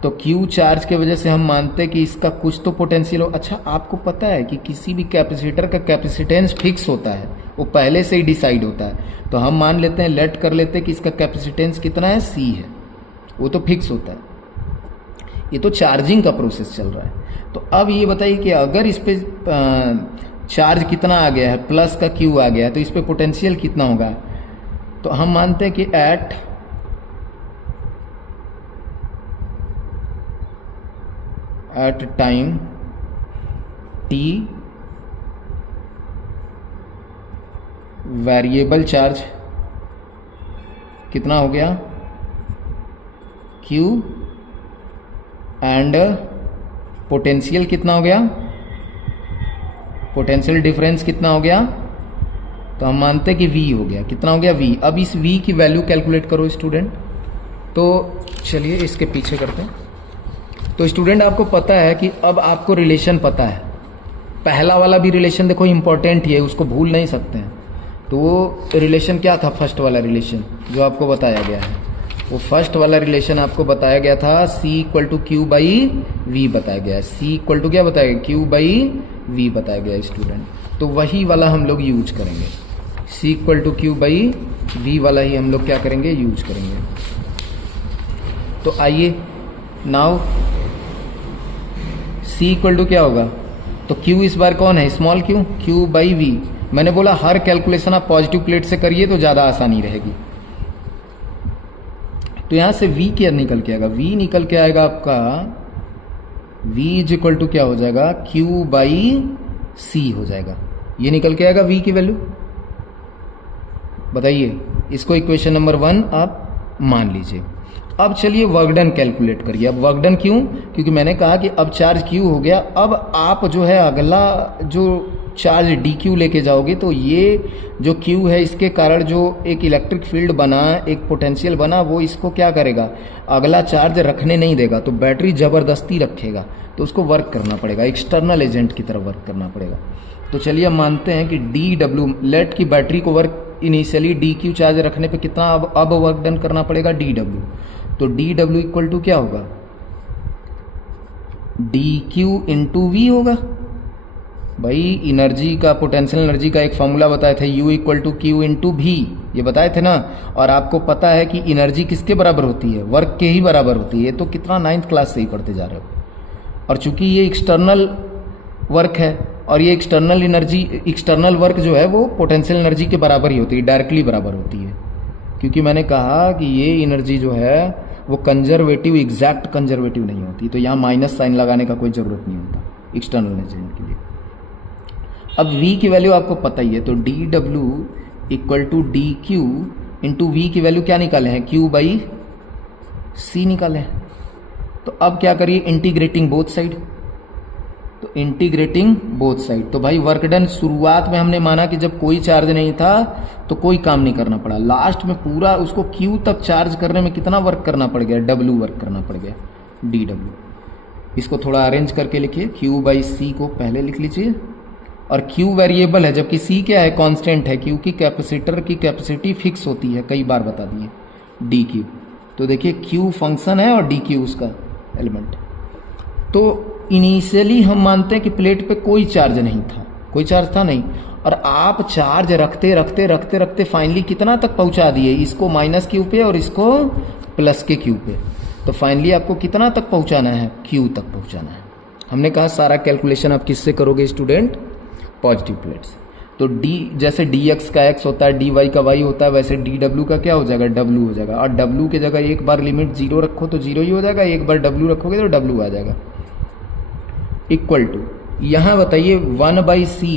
तो Q चार्ज के वजह से हम मानते हैं कि इसका कुछ तो पोटेंशियल हो। अच्छा, आपको पता है कि किसी भी कैपेसिटर का कैपेसिटेंस फिक्स होता है, वो पहले से ही डिसाइड होता है। तो हम मान लेते हैं, लेट कर लेते हैं कि इसका कैपेसिटेंस कितना है, C है, वो तो फिक्स होता है। ये तो चार्जिंग का प्रोसेस चल रहा है। तो अब ये बताइए कि अगर इस पे चार्ज कितना आ गया है, प्लस का Q आ गया है, तो इस पे पोटेंशियल कितना होगा। तो हम मानते हैं कि at time t variable charge कितना हो गया, Q, एंड पोटेंशियल कितना हो गया, पोटेंशियल डिफरेंस कितना हो गया। तो हम मानते हैं कि V हो गया, कितना हो गया, V। अब इस V की वैल्यू कैलकुलेट करो स्टूडेंट। तो चलिए इसके पीछे करते हैं। तो स्टूडेंट आपको पता है कि अब आपको रिलेशन पता है। पहला वाला भी रिलेशन देखो इंपॉर्टेंट ही है, उसको भूल नहीं सकते हैं। तो वो रिलेशन क्या था, फर्स्ट वाला रिलेशन जो आपको बताया गया है, वो फर्स्ट वाला रिलेशन आपको बताया गया था, C equal to Q by V बताया गया है। C इक्वल टू क्या बताया गया, Q बाई V बताया गया स्टूडेंट। तो वही वाला हम लोग यूज करेंगे, C equal to Q by V वाला ही हम लोग क्या करेंगे, यूज करेंगे। तो आइए नाउ C इक्वल टू क्या होगा, तो Q इस बार कौन है, small q, Q by V। मैंने बोला हर कैलकुलेशन आप पॉजिटिव प्लेट से करिए तो ज़्यादा आसानी रहेगी। तो यहाँ से V क्या निकल के आएगा, V निकल के आएगा आपका, V इज इक्वल टू क्या हो जाएगा, Q बाई C हो जाएगा। ये निकल के आएगा V की वैल्यू। बताइए, इसको इक्वेशन नंबर 1 आप मान लीजिए। अब चलिए वर्क डन कैलकुलेट करिए। अब वर्क डन क्यों, क्योंकि मैंने कहा कि अब चार्ज Q हो गया। अब आप जो है अगला जो चार्ज dq लेके जाओगे, तो ये जो Q है इसके कारण जो एक इलेक्ट्रिक फील्ड बना, एक पोटेंशियल बना, वो इसको क्या करेगा, अगला चार्ज रखने नहीं देगा। तो बैटरी ज़बरदस्ती रखेगा, तो उसको वर्क करना पड़ेगा, एक्सटर्नल एजेंट की तरह वर्क करना पड़ेगा। तो चलिए हम मानते हैं कि dw लेट की बैटरी को वर्क इनिशियली dq चार्ज रखने पे कितना अब वर्क डन करना पड़ेगा, dw। तो dw इक्वल टू क्या होगा, dq इंटू वी होगा। भाई एनर्जी का, पोटेंशियल एनर्जी का एक फॉर्मूला बताए थे, U equal to Q into V, ये बताए थे ना। और आपको पता है कि एनर्जी किसके बराबर होती है, वर्क के ही बराबर होती है। ये तो कितना 9th क्लास से ही पढ़ते जा रहे हो। और चूंकि ये एक्सटर्नल वर्क है और ये एक्सटर्नल एनर्जी, एक्सटर्नल वर्क जो है वो पोटेंशियल एनर्जी के बराबर ही होती है, डायरेक्टली बराबर होती है। क्योंकि मैंने कहा कि ये एनर्जी जो है वो कंजर्वेटिव, एग्जैक्ट कंजर्वेटिव नहीं होती। तो यहाँ माइनस साइन लगाने का कोई ज़रूरत नहीं होता एक्सटर्नल एजेंट के लिए। अब v की वैल्यू आपको पता ही है, तो D W equal to D Q into V की वैल्यू क्या निकाले हैं, क्यू बाई सी निकाले हैं। तो अब क्या करिए, इंटीग्रेटिंग बोथ साइड, तो इंटीग्रेटिंग बोथ साइड, तो भाई वर्क डन शुरुआत में हमने माना कि जब कोई चार्ज नहीं था तो कोई काम नहीं करना पड़ा, लास्ट में पूरा उसको क्यू तक चार्ज करने में कितना वर्क करना पड़ गया, डब्ल्यू वर्क करना पड़ गया, डी डब्ल्यू। इसको थोड़ा अरेंज करके लिखिए, क्यू बाई सी को पहले लिख लीजिए, और क्यू वेरिएबल है जबकि सी क्या है, कांस्टेंट है, क्योंकि कैपेसिटर की कैपेसिटी फिक्स होती है, कई बार बता दिए, डी क्यू। तो देखिए क्यू फंक्शन है और डी क्यू उसका एलिमेंट। तो इनिशियली हम मानते हैं कि प्लेट पे कोई चार्ज नहीं था, कोई चार्ज था नहीं, और आप चार्ज रखते रखते रखते रखते फाइनली कितना तक पहुंचा दिए, इसको माइनस क्यू पे और इसको प्लस के क्यू पे। तो फाइनली आपको कितना तक पहुंचाना है, क्यू तक पहुंचाना है। हमने कहा सारा कैलकुलेशन आप किससे करोगे स्टूडेंट, पॉजिटिव प्लेट से। तो डी जैसे डी एक्स का एक्स होता है, डी वाई का वाई होता है, वैसे डी डब्ल्यू का क्या हो जाएगा, डब्ल्यू हो जाएगा। और डब्ल्यू की जगह एक बार लिमिट जीरो रखो तो जीरो ही हो जाएगा, एक बार डब्ल्यू रखोगे तो डब्ल्यू आ जाएगा। इक्वल टू, यहाँ बताइए 1/c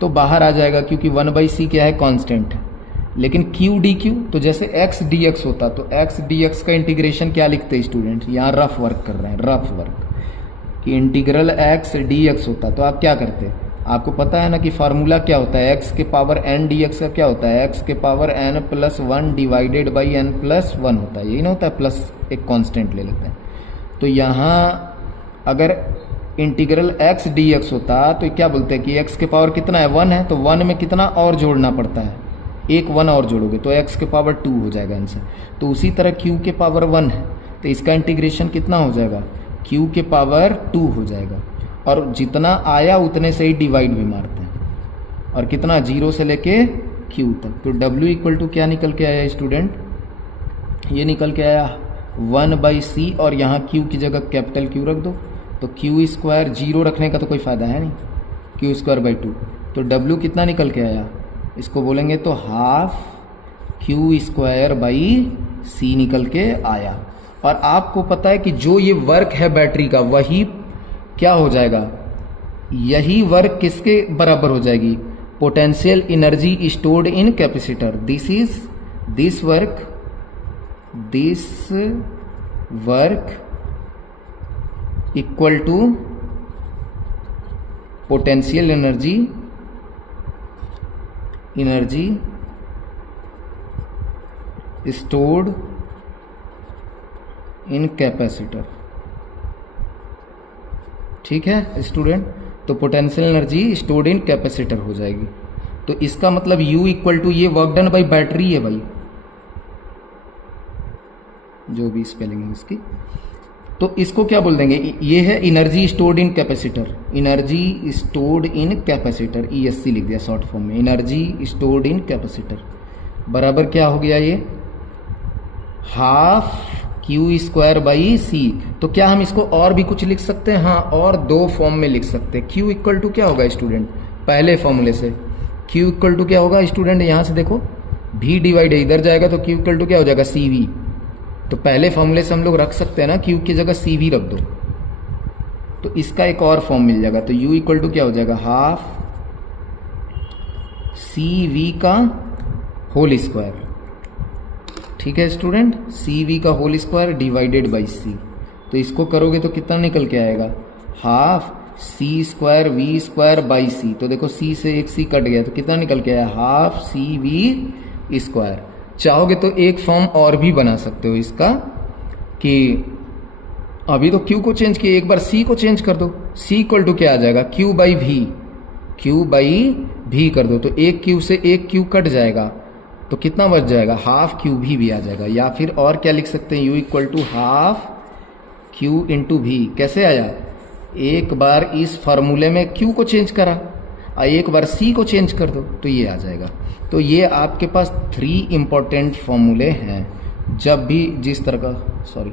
तो बाहर आ जाएगा क्योंकि 1/c क्या है, कांस्टेंट है। लेकिन क्यू डी क्यू, तो जैसे x dx होता तो x dx का इंटीग्रेशन क्या लिखते हैं स्टूडेंट, यहाँ रफ वर्क कर रहे हैं, रफ वर्क, कि इंटीग्रल x dx होता तो आप क्या करते, आपको पता है ना कि फार्मूला क्या होता है, x के पावर n dx का क्या होता है, x के power n plus 1 divided by n plus 1 होता है, यही ना होता है, प्लस एक कांस्टेंट ले लेते हैं। तो यहाँ अगर इंटीग्रल x dx होता तो क्या बोलते हैं कि x के पावर कितना है, 1 है, तो 1 में कितना और जोड़ना पड़ता है, एक 1 और जोड़ोगे तो x के पावर 2 हो जाएगा आंसर। तो उसी तरह q के पावर 1 है तो इसका इंटीग्रेशन कितना हो जाएगा, q के पावर 2 हो जाएगा, और जितना आया उतने से ही डिवाइड भी मारते हैं, और कितना 0 से लेके q तक। तो w इक्वल टू क्या निकल के आया स्टूडेंट, ये निकल के आया 1/c, और यहाँ q की जगह कैपिटल Q रख दो, तो क्यू स्क्वायर, जीरो रखने का तो कोई फायदा है नहीं, क्यू स्क्वायर बाई 2। तो डब्ल्यू कितना निकल के आया, इसको बोलेंगे तो हाफ क्यू स्क्वायर बाई सी निकल के आया। और आपको पता है कि जो ये वर्क है बैटरी का, वही क्या हो जाएगा, यही वर्क किसके बराबर हो जाएगी, potential energy stored in capacitor. This work equal to potential energy stored in capacitor. ठीक है स्टूडेंट, तो potential energy stored in capacitor हो जाएगी। तो इसका मतलब U इक्वल टू, ये वर्क डन बाई बैटरी है भाई, जो भी स्पेलिंग है इसकी, तो इसको क्या बोल देंगे, ये है energy stored in capacitor, energy stored in capacitor, ESC लिख दिया शॉर्ट फॉर्म में, एनर्जी स्टोर्ड इन कैपेसिटर बराबर क्या हो गया, ये हाफ क्यू स्क्वायर बाई सी। तो क्या हम इसको और भी कुछ लिख सकते हैं, हाँ, और दो फॉर्म में लिख सकते हैं। क्यू इक्वल टू क्या होगा स्टूडेंट, पहले फॉर्मूले से क्यू इक्वल टू क्या होगा स्टूडेंट, यहाँ से देखो भी डिवाइड इधर जाएगा तो क्यू इक्वल टू क्या हो जाएगा, CV। तो पहले फॉर्मूले से हम लोग रख सकते हैं ना, क्यू की जगह CV रख दो, तो इसका एक और फॉर्म मिल जाएगा। तो U इक्वल टू क्या हो जाएगा, हाफ CV का होल स्क्वायर। ठीक है स्टूडेंट, CV का whole square divided by C। तो इसको करोगे तो कितना निकल के आएगा, half C square V square by C। तो देखो C से एक C कट गया तो कितना निकल के आया, हाफ CV स्क्वायर। चाहोगे तो एक फॉर्म और भी बना सकते हो इसका, कि अभी तो Q को चेंज किया, एक बार C को चेंज कर दो, C इक्वल टू क्या आ जाएगा, Q बाई V कर दो, तो एक Q से एक Q कट जाएगा तो कितना बच जाएगा, हाफ क्यू भी आ जाएगा। या फिर और क्या लिख सकते हैं, U equal to half Q into V। कैसे आया, एक बार इस फॉर्मूले में Q को चेंज करा और एक बार C को चेंज कर दो तो ये आ जाएगा। तो ये आपके पास 3 इंपॉर्टेंट फॉर्मूले हैं। जब भी जिस तरह का, सॉरी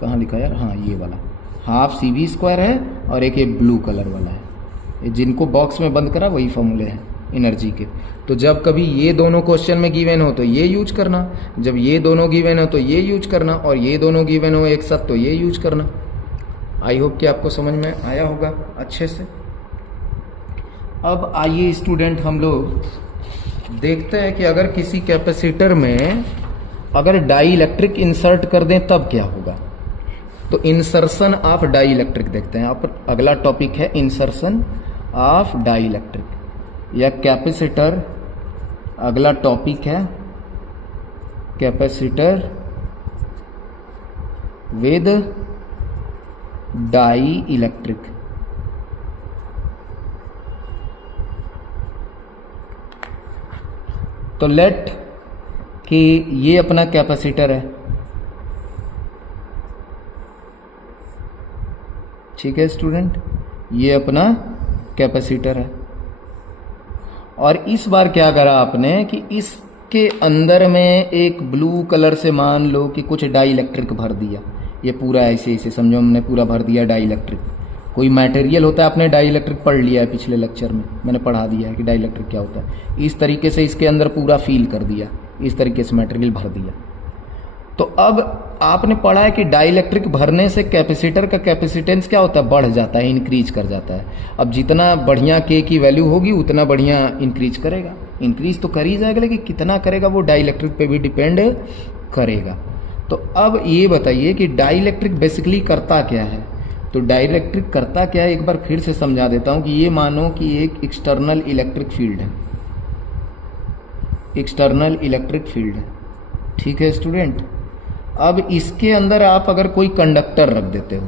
कहाँ लिखा यार, हाँ ये वाला हाफ CV स्क्वायर है और एक ये ब्लू कलर वाला है, जिनको बॉक्स में बंद करा वही फॉर्मूले हैं एनर्जी के। तो जब कभी ये दोनों क्वेश्चन में गिवन हो तो ये यूज करना, जब ये दोनों गिवन हो तो ये यूज करना, और ये दोनों गिवन हो एक साथ तो ये यूज करना। आई होप कि आपको समझ में आया होगा अच्छे से। अब आइए स्टूडेंट हम लोग देखते हैं कि अगर किसी कैपेसिटर में अगर डाई इलेक्ट्रिक इंसर्ट कर दें तब क्या होगा। तो इंसर्शन ऑफ डाई इलेक्ट्रिक देखते हैं। आप अगला टॉपिक है इंसर्शन ऑफ डाई इलेक्ट्रिक या कैपेसिटर। अगला टॉपिक है कैपेसिटर विद डाई इलेक्ट्रिक। तो लेट कि ये अपना कैपेसिटर है, ठीक है स्टूडेंट, ये अपना कैपेसिटर है। और इस बार क्या करा आपने कि इसके अंदर में एक ब्लू कलर से मान लो कि कुछ डाई इलेक्ट्रिक भर दिया। ये पूरा ऐसे ऐसे समझो हमने पूरा भर दिया डाई इलेक्ट्रिक। कोई मटेरियल होता है, आपने डाई इलेक्ट्रिक पढ़ लिया है पिछले लेक्चर में, मैंने पढ़ा दिया है कि डाई इलेक्ट्रिक क्या होता है। इस तरीके से इसके अंदर पूरा फील कर दिया, इस तरीके से मटेरियल भर दिया। तो अब आपने पढ़ा है कि डाई इलेक्ट्रिक भरने से कैपेसिटर का कैपेसिटेंस क्या होता है, बढ़ जाता है, इंक्रीज कर जाता है। अब जितना बढ़िया के की वैल्यू होगी उतना बढ़िया इंक्रीज करेगा। इंक्रीज तो कर ही जाएगा, लेकिन कितना करेगा वो डाई इलेक्ट्रिक पे भी डिपेंड करेगा। तो अब ये बताइए कि डाई इलेक्ट्रिक बेसिकली करता क्या है। तो डाई इलेक्ट्रिक करता क्या है, एक बार फिर से समझा देता हूं कि ये मानो कि एक एक्सटर्नल इलेक्ट्रिक फील्ड है, एक्सटर्नल इलेक्ट्रिक फील्ड है, ठीक है स्टूडेंट। अब इसके अंदर आप अगर कोई कंडक्टर रख देते हो,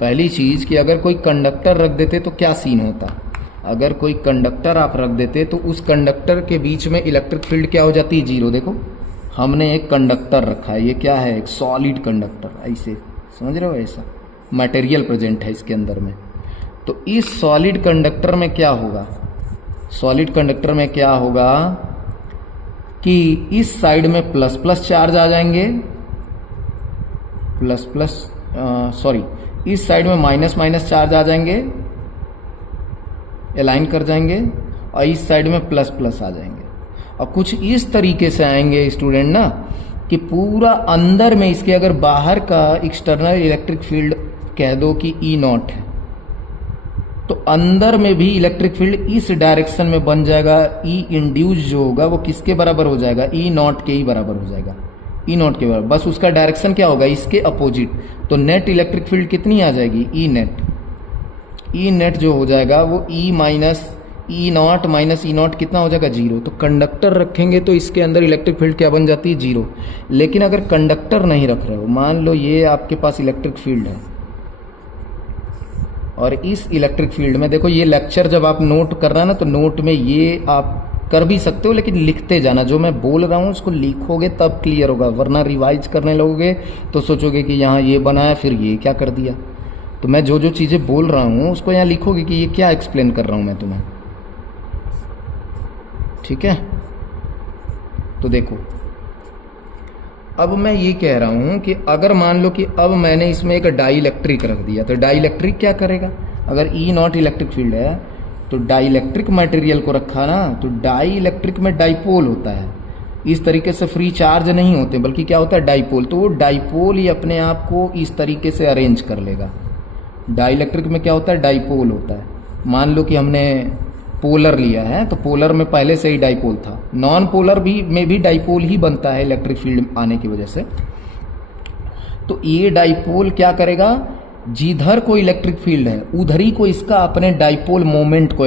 पहली चीज कि अगर कोई कंडक्टर रख देते तो क्या सीन होता। अगर कोई कंडक्टर आप रख देते तो उस कंडक्टर के बीच में इलेक्ट्रिक फील्ड क्या हो जाती है, जीरो। देखो हमने एक कंडक्टर रखा है, ये क्या है, एक सॉलिड कंडक्टर, ऐसे समझ रहे हो, ऐसा मटेरियल प्रेजेंट है इसके अंदर में। तो इस सॉलिड कंडक्टर में क्या होगा, सॉलिड कंडक्टर में क्या होगा कि इस साइड में प्लस प्लस चार्ज आ जाएंगे, प्लस प्लस सॉरी इस साइड में माइनस माइनस चार्ज आ जाएंगे, अलाइन कर जाएंगे, और इस साइड में प्लस प्लस आ जाएंगे। और कुछ इस तरीके से आएंगे स्टूडेंट ना कि पूरा अंदर में इसके अगर बाहर का एक्सटर्नल इलेक्ट्रिक फील्ड कह दो कि ई नॉट है, तो अंदर में भी इलेक्ट्रिक फील्ड इस डायरेक्शन में बन जाएगा। ई इंड्यूस जो होगा वो किसके बराबर हो जाएगा, ई नॉट के ही बराबर हो जाएगा, ई नॉट के बराबर। बस उसका डायरेक्शन क्या होगा, इसके अपोजिट। तो नेट इलेक्ट्रिक फील्ड कितनी आ जाएगी, ई नेट। ई नेट जो हो जाएगा वो E minus E naught minus E naught कितना हो जाएगा, जीरो। तो कंडक्टर रखेंगे तो इसके अंदर इलेक्ट्रिक फील्ड क्या बन जाती है, जीरो। लेकिन अगर कंडक्टर नहीं रख रहे हो, मान लो ये आपके पास इलेक्ट्रिक फील्ड है, और इस इलेक्ट्रिक फील्ड में देखो, ये लेक्चर जब आप नोट कर रहे हैं ना, तो नोट में ये आप कर भी सकते हो, लेकिन लिखते जाना। जो मैं बोल रहा हूँ उसको लिखोगे तब क्लियर होगा, वरना रिवाइज करने लगोगे तो सोचोगे कि यहाँ ये बनाया फिर ये क्या कर दिया। तो मैं जो जो चीज़ें बोल रहा हूँ उसको यहाँ लिखोगे कि ये क्या एक्सप्लेन कर रहा हूँ मैं तुम्हें, ठीक है। तो देखो अब मैं ये कह रहा हूं कि अगर मान लो कि अब मैंने इसमें एक डाई इलेक्ट्रिक रख दिया, तो डाई इलेक्ट्रिक क्या करेगा, अगर ई नॉट इलेक्ट्रिक फील्ड है तो डाई इलेक्ट्रिक मटेरियल को रखा ना, तो डाई इलेक्ट्रिक में डाईपोल होता है। इस तरीके से फ्री चार्ज नहीं होते, बल्कि क्या होता है, डाईपोल। तो वो डाईपोल ही अपने आप को इस तरीके से अरेंज कर लेगा। डाई इलेक्ट्रिक में क्या होता है, डाईपोल होता है। मान लो कि हमने पोलर लिया है, तो पोलर में पहले से ही डाईपोल था। नॉन पोलर भी में भी डाईपोल ही बनता है इलेक्ट्रिक फील्ड आने की वजह से। तो ये डाईपोल क्या करेगा, जिधर कोई इलेक्ट्रिक फील्ड है उधर ही को इसका अपने डाईपोल मोमेंट को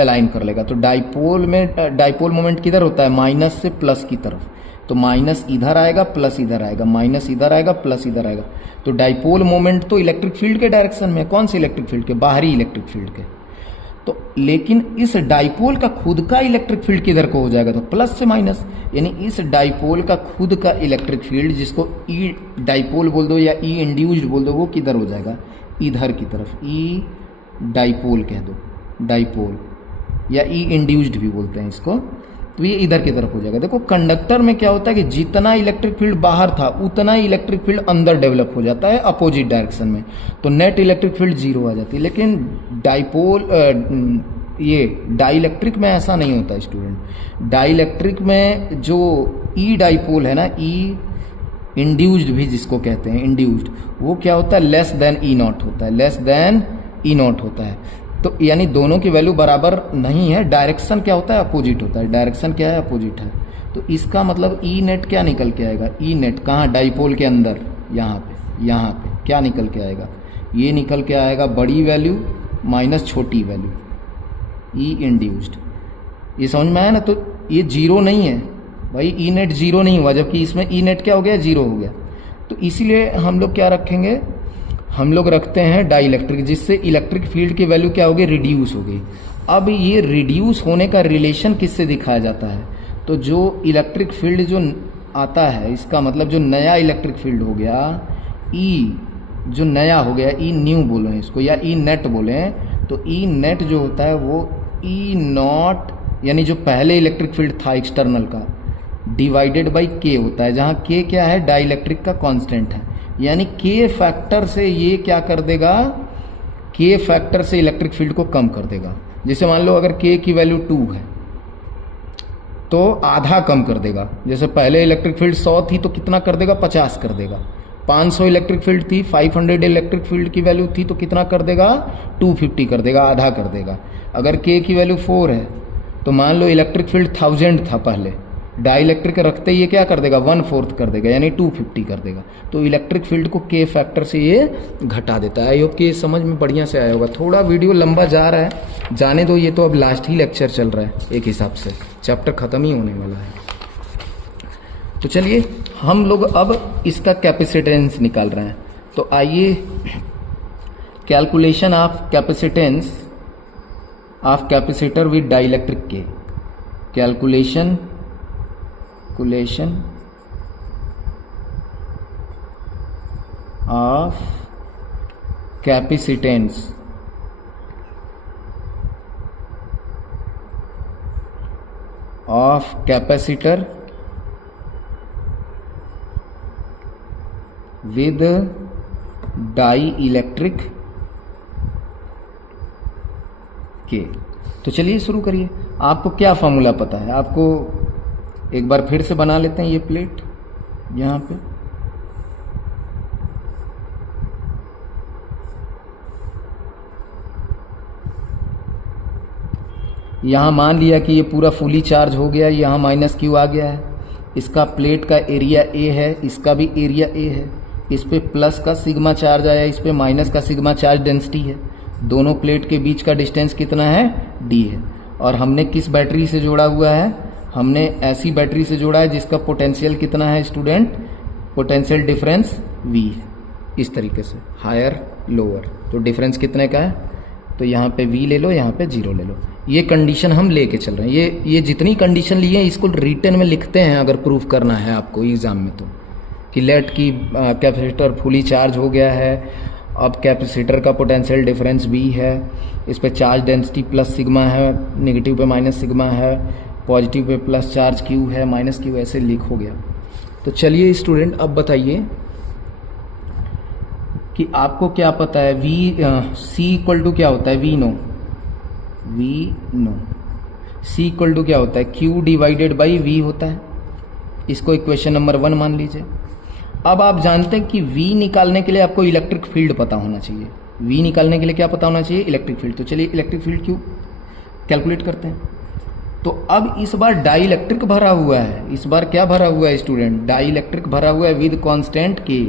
अलाइन कर लेगा। तो डाईपोल में डाईपोल मोमेंट किधर होता है, माइनस से प्लस की तरफ। तो माइनस इधर आएगा, प्लस इधर आएगा, माइनस इधर आएगा, प्लस इधर आएगा। तो डाईपोल मोमेंट तो इलेक्ट्रिक फील्ड के डायरेक्शन में, कौन से इलेक्ट्रिक फील्ड के, बाहरी इलेक्ट्रिक फील्ड के। तो लेकिन इस डाईपोल का खुद का इलेक्ट्रिक फील्ड किधर को हो जाएगा, तो प्लस से माइनस। यानी इस डाईपोल का खुद का इलेक्ट्रिक फील्ड, जिसको ई डाईपोल बोल दो या ई इंड्यूस्ड बोल दो, वो किधर हो जाएगा, इधर की तरफ। ई डाईपोल कह दो, डाईपोल या ई इंड्यूस्ड भी बोलते हैं इसको। तो ये इधर की तरफ हो जाएगा। देखो कंडक्टर में क्या होता है कि जितना इलेक्ट्रिक फील्ड बाहर था उतना ही इलेक्ट्रिक फील्ड अंदर डेवलप हो जाता है अपोजिट डायरेक्शन में। तो नेट इलेक्ट्रिक फील्ड जीरो आ जाती है। लेकिन डाईपोल ये डाई इलेक्ट्रिक में ऐसा नहीं होता स्टूडेंट। डाई इलेक्ट्रिक में जो ई डाईपोल है ना, ई इंड्यूस्ड भी जिसको कहते हैं, इंड्यूस्ड, वो क्या होता है, लेस देन ई नॉट होता है, लेस देन ई नॉट होता है। तो यानी दोनों की वैल्यू बराबर नहीं है, डायरेक्शन क्या होता है, अपोजिट होता है, डायरेक्शन क्या है, अपोजिट है। तो इसका मतलब ई नेट क्या निकल के आएगा, ई नेट कहाँ, डाइपोल के अंदर, यहाँ पे क्या निकल के आएगा, ये निकल के आएगा बड़ी वैल्यू माइनस छोटी वैल्यू, ई इंड्यूस्ड। ये समझ में आया ना। तो ये जीरो नहीं है भाई, ई नेट जीरो नहीं हुआ, जबकि इसमें ई नेट क्या हो गया, जीरो हो गया। तो इसीलिए हम लोग क्या रखेंगे, हम लोग रखते हैं डाई इलेक्ट्रिक, जिससे इलेक्ट्रिक फील्ड की वैल्यू क्या होगी, रिड्यूस होगी। अब ये रिड्यूस होने का रिलेशन किससे दिखाया जाता है, तो जो इलेक्ट्रिक फील्ड जो आता है, इसका मतलब जो नया इलेक्ट्रिक फील्ड हो गया, ई जो नया हो गया, ई न्यू बोलें इसको या ई नेट बोलें, तो ई नेट जो होता है वो ई नॉट, यानी जो पहले इलेक्ट्रिक फील्ड था एक्सटर्नल का, डिवाइडेड बाई के होता है, जहाँ के क्या है, डाई इलेक्ट्रिक का कांस्टेंट है। यानी के फैक्टर से ये क्या कर देगा, के फैक्टर से इलेक्ट्रिक फील्ड को कम कर देगा। जैसे मान लो अगर के की वैल्यू 2 है तो आधा कम कर देगा। जैसे पहले इलेक्ट्रिक फील्ड 100 थी तो कितना कर देगा, 50 कर देगा। 500 इलेक्ट्रिक फील्ड थी, 500 इलेक्ट्रिक फील्ड की वैल्यू थी तो कितना कर देगा, 250 कर देगा, आधा कर देगा। अगर के की वैल्यू 4 है तो मान लो इलेक्ट्रिक फील्ड 1000 था पहले, डाई इलेक्ट्रिक रखते ही ये क्या कर देगा, 1/4 कर देगा, यानी 250 कर देगा। तो इलेक्ट्रिक फील्ड को के फैक्टर से ये घटा देता है। आई होप कि ये समझ में बढ़िया से आया होगा। थोड़ा वीडियो लंबा जा रहा है, जाने दो, ये तो अब लास्ट ही लेक्चर चल रहा है, एक हिसाब से चैप्टर खत्म ही होने वाला है। तो चलिए हम लोग अब इसका कैपेसिटेंस निकाल रहे हैं। तो आइए, calculation of capacitance of capacitor with dielectric के, calculation of capacitance of capacitor with dielectric के। तो चलिए शुरू करिए। आपको क्या फॉर्मूला पता है, आपको एक बार फिर से बना लेते हैं ये प्लेट यहाँ पे। यहाँ मान लिया कि ये पूरा फुली चार्ज हो गया, यहाँ माइनस क्यू आ गया है। इसका प्लेट का एरिया ए है, इसका भी एरिया ए है। इस पे प्लस का सिग्मा चार्ज आया, इस पे माइनस का सिग्मा चार्ज डेंसिटी है। दोनों प्लेट के बीच का डिस्टेंस कितना है, डी है। और हमने किस बैटरी से जोड़ा हुआ है, हमने ऐसी बैटरी से जोड़ा है जिसका पोटेंशियल कितना है स्टूडेंट, पोटेंशियल डिफरेंस V है। इस तरीके से हायर लोअर, तो डिफरेंस कितने का है, तो यहाँ पे V ले लो, यहाँ पे 0 ले लो। ये कंडीशन हम लेके चल रहे हैं। ये जितनी कंडीशन ली है इसको रिटन में लिखते हैं अगर प्रूफ करना है आपको एग्जाम में, तो कि लेट की कैपेसिटर फुली चार्ज हो गया है, अब कैपेसिटर का पोटेंशियल डिफरेंस V है, इस पे चार्ज डेंसिटी प्लस सिग्मा है, नेगेटिव पे माइनस सिग्मा है, positive pay plus charge Q है, माइनस Q, ऐसे लिख हो गया। तो चलिए स्टूडेंट अब बताइए कि आपको क्या पता है, C इक्वल टू क्या होता है, V no, C equal to क्या होता है, Q डिवाइडेड बाई V होता है। इसको इक्वेशन नंबर 1 मान लीजिए। अब आप जानते हैं कि V निकालने के लिए आपको इलेक्ट्रिक फील्ड पता होना चाहिए। V निकालने के लिए क्या पता होना चाहिए, इलेक्ट्रिक फील्ड। तो चलिए इलेक्ट्रिक फील्ड क्यों कैलकुलेट करते हैं। तो अब इस बार डाई इलेक्ट्रिक भरा हुआ है, इस बार क्या भरा हुआ है स्टूडेंट, डाई इलेक्ट्रिक भरा हुआ है विद कांस्टेंट के,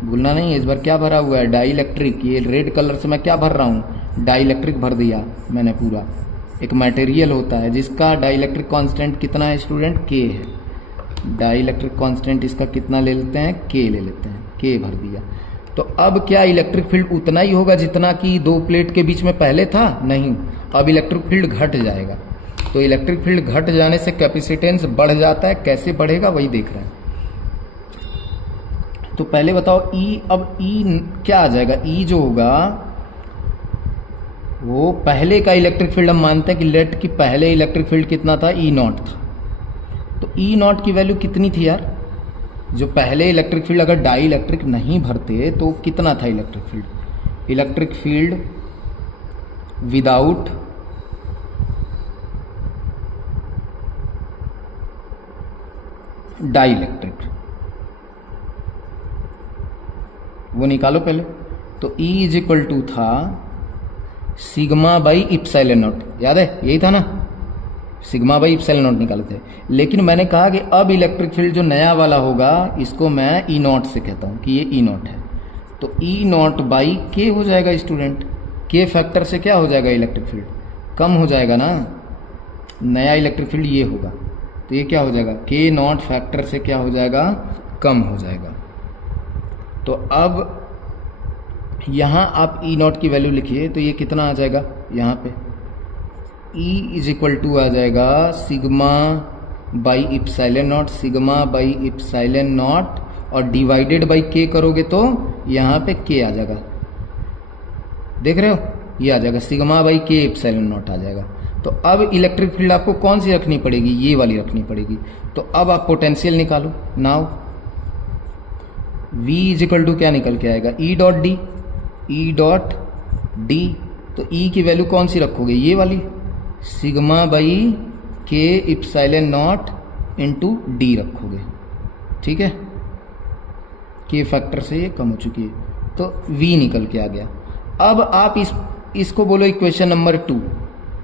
भूलना नहीं है। इस बार क्या भरा हुआ है, डाई इलेक्ट्रिक। ये रेड कलर से मैं क्या भर रहा हूँ, डाई इलेक्ट्रिक भर दिया मैंने पूरा। एक मटेरियल होता है जिसका डाई इलेक्ट्रिक कांस्टेंट कितना है स्टूडेंट, के है। डाई इलेक्ट्रिक कांस्टेंट इसका कितना ले लेते हैं, के ले लेते हैं, के भर दिया। तो अब क्या इलेक्ट्रिक फील्ड उतना ही होगा जितना कि दो प्लेट के बीच में पहले था, नहीं, अब इलेक्ट्रिक फील्ड घट जाएगा। तो इलेक्ट्रिक फील्ड घट जाने से कैपेसिटेंस बढ़ जाता है, कैसे बढ़ेगा वही देख रहे हैं। तो पहले बताओ E, अब E क्या आ जाएगा, E जो होगा वो पहले का इलेक्ट्रिक फील्ड, हम मानते हैं कि लेट की पहले इलेक्ट्रिक फील्ड कितना था, E नॉट था। तो E नॉट की वैल्यू कितनी थी यार, जो पहले इलेक्ट्रिक फील्ड अगर डाई इलेक्ट्रिक नहीं भरते तो कितना था electric field, electric field without dielectric, वो निकालो पहले। तो E इज इक्वल टू था सिग्मा बाई इप्सिलॉन नॉट, याद है यही था ना, सिग्मा बाई इप्सिलॉन नॉट निकाले थे। लेकिन मैंने कहा कि अब इलेक्ट्रिक फील्ड जो नया वाला होगा इसको मैं ई नॉट से कहता हूँ कि ये ई नॉट है, तो ई नॉट बाई के हो जाएगा स्टूडेंट। के फैक्टर से क्या हो जाएगा, इलेक्ट्रिक फील्ड कम हो जाएगा ना, नया इलेक्ट्रिक फील्ड ये होगा, तो ये क्या हो जाएगा, के नॉट फैक्टर से क्या हो जाएगा, कम हो जाएगा। तो अब यहाँ आप ई नॉट की वैल्यू लिखिए, तो ये कितना आ जाएगा, यहाँ पे E इज इक्वल टू आ जाएगा sigma by epsilon not, sigma by epsilon not, और डिवाइडेड बाई के करोगे तो यहाँ पे के आ जाएगा, देख रहे हो, ये आ जाएगा sigma by K epsilon not आ जाएगा। तो अब इलेक्ट्रिक फील्ड आपको कौन सी रखनी पड़ेगी, ये वाली रखनी पड़ेगी। तो अब आप पोटेंशियल निकालो, now V is equal to क्या निकल के आएगा, E dot D, E dot D. तो E की वैल्यू कौन सी रखोगे, ये वाली, sigma by K epsilon naught into D रखोगे, ठीक है, के फैक्टर से ये कम हो चुकी है, तो V निकल के आ गया। अब आप इसको बोलो इक्वेशन नंबर 2,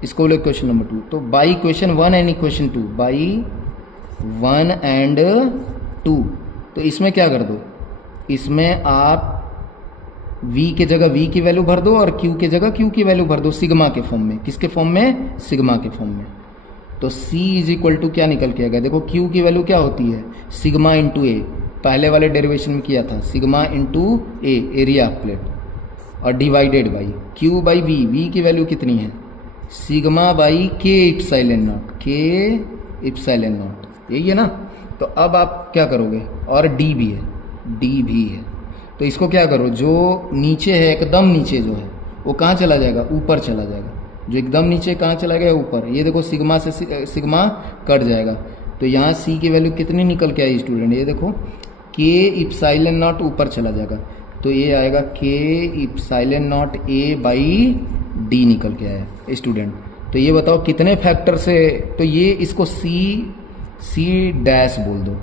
इसको बोलो इक्वेशन नंबर 2। तो by equation 1 and equation 2, by 1 and 2, तो इसमें क्या कर दो, इसमें आप V के जगह V की वैल्यू भर दो और Q के जगह Q की वैल्यू भर दो, सिग्मा के फॉर्म में। किसके फॉर्म में, सिग्मा के फॉर्म में। तो C इज इक्वल टू क्या निकल के आएगा, देखो Q की वैल्यू क्या होती है, सिग्मा इंटू ए, पहले वाले डेरिवेशन में किया था, sigma into A, area of plate, और divided by Q by V, V की वैल्यू कितनी है, sigma by K epsilon naught, K epsilon naught, यही है ना। तो अब आप क्या करोगे, और D भी है, D भी है, तो इसको क्या करो, जो नीचे है एकदम नीचे जो है वो कहाँ चला जाएगा, ऊपर चला जाएगा, जो एकदम नीचे कहाँ चला गया, ऊपर। ये देखो सिग्मा से सिग्मा कट जाएगा, तो यहाँ C की वैल्यू कितनी निकल के आई स्टूडेंट, ये देखो के इप्सिलॉन नॉट ऊपर चला जाएगा, तो ये आएगा के epsilon not a by D निकल के आया स्टूडेंट। तो ये बताओ कितने फैक्टर से, तो ये इसको सी डैश बोल दो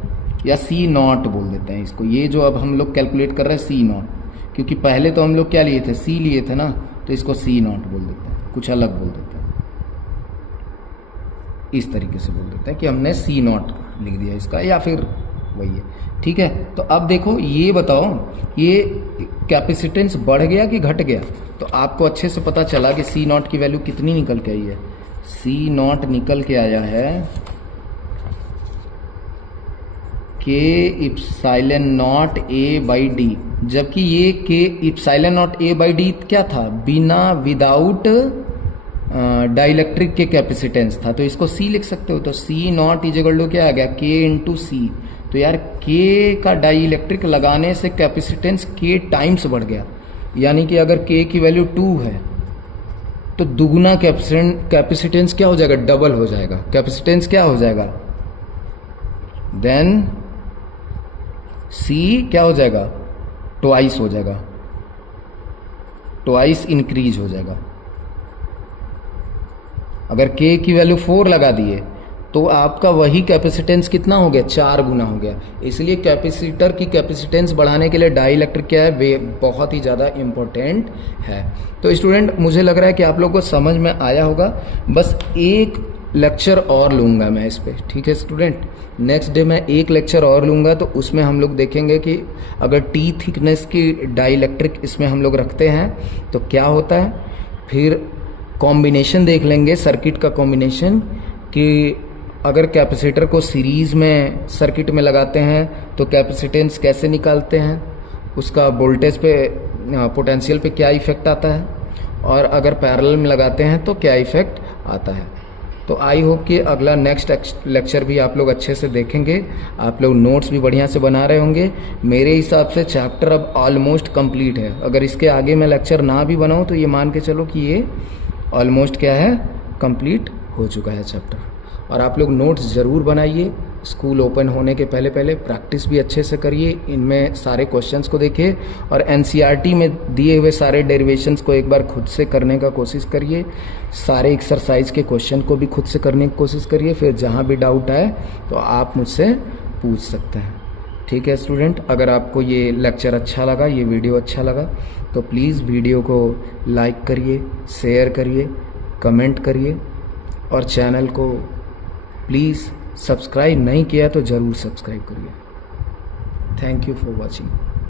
या सी नॉट बोल देते हैं इसको, ये जो अब हम लोग कैलकुलेट कर रहे हैं सी नॉट, क्योंकि पहले तो हम लोग क्या लिए थे, सी लिए थे ना, तो इसको सी नॉट बोल देते हैं, कुछ अलग बोल देते हैं, इस तरीके से बोल देते हैं कि हमने सी नॉट लिख दिया इसका, या फिर वही है, ठीक है। तो अब देखो ये बताओ, ये कैपेसिटेंस बढ़ गया कि घट गया, तो आपको अच्छे से पता चला कि सी नॉट की वैल्यू कितनी निकल के आई है, सी नॉट निकल के आया है के epsilon not a by D, जबकि ये के epsilon not a by D क्या था, बिना विदाउट डाइलेक्ट्रिक के कैपेसिटेंस था, तो इसको सी लिख सकते हो। तो सी नॉट इज इक्वल टू क्या आ गया, के इंटू सी। तो यार के का डाई इलेक्ट्रिक लगाने से कैपेसिटेंस के टाइम्स बढ़ गया, यानी कि अगर के की वैल्यू 2 है तो दुगुना कैपेसिटेंस क्या हो जाएगा, डबल हो जाएगा, कैपेसिटेंस क्या हो जाएगा, देन सी क्या हो जाएगा, ट्वाइस हो जाएगा, ट्वाइस इंक्रीज हो जाएगा। अगर के की वैल्यू 4 लगा दिए तो आपका वही कैपेसिटेंस कितना हो गया, 4 गुना हो गया। इसलिए कैपेसिटर की कैपेसिटेंस बढ़ाने के लिए डाई इलेक्ट्रिक क्या है, वे बहुत ही ज़्यादा इम्पोर्टेंट है। तो स्टूडेंट मुझे लग रहा है कि आप लोगों को समझ में आया होगा, बस एक लेक्चर और लूँगा मैं इस पर, ठीक है स्टूडेंट। नेक्स्ट डे मैं एक लेक्चर और लूँगा, तो उसमें हम लोग देखेंगे कि अगर टी थिकनेस की डाई इलेक्ट्रिक इसमें हम लोग रखते हैं तो क्या होता है। फिर कॉम्बिनेशन देख लेंगे, सर्किट का कॉम्बिनेशन, कि अगर कैपेसिटर को सीरीज़ में सर्किट में लगाते हैं तो कैपेसिटेंस कैसे निकालते हैं, उसका वोल्टेज पे पोटेंशियल पे क्या इफ़ेक्ट आता है, और अगर पैरेलल में लगाते हैं तो क्या इफ़ेक्ट आता है। तो आई होप कि अगला नेक्स्ट लेक्चर भी आप लोग अच्छे से देखेंगे, आप लोग नोट्स भी बढ़िया से बना रहे होंगे। मेरे हिसाब से चैप्टर अब ऑलमोस्ट कंप्लीट है। अगर इसके आगे मैं लेक्चर ना भी बनाऊं तो ये मान के चलो कि ये ऑलमोस्ट क्या है, कंप्लीट हो चुका है चैप्टर। और आप लोग नोट्स ज़रूर बनाइए, स्कूल ओपन होने के पहले पहले प्रैक्टिस भी अच्छे से करिए, इनमें सारे क्वेश्चंस को देखिए, और एनसीईआरटी में दिए हुए सारे डेरिवेशंस को एक बार खुद से करने का कोशिश करिए, सारे एक्सरसाइज के क्वेश्चन को भी खुद से करने की कोशिश करिए। फिर जहाँ भी डाउट आए तो आप मुझसे पूछ सकते हैं। ठीक है स्टूडेंट, अगर आपको ये लेक्चर अच्छा लगा, ये वीडियो अच्छा लगा, तो प्लीज़ वीडियो को लाइक करिए, शेयर करिए, कमेंट करिए और चैनल को प्लीज़ सब्सक्राइब नहीं किया तो ज़रूर सब्सक्राइब करिए। Thank you for watching.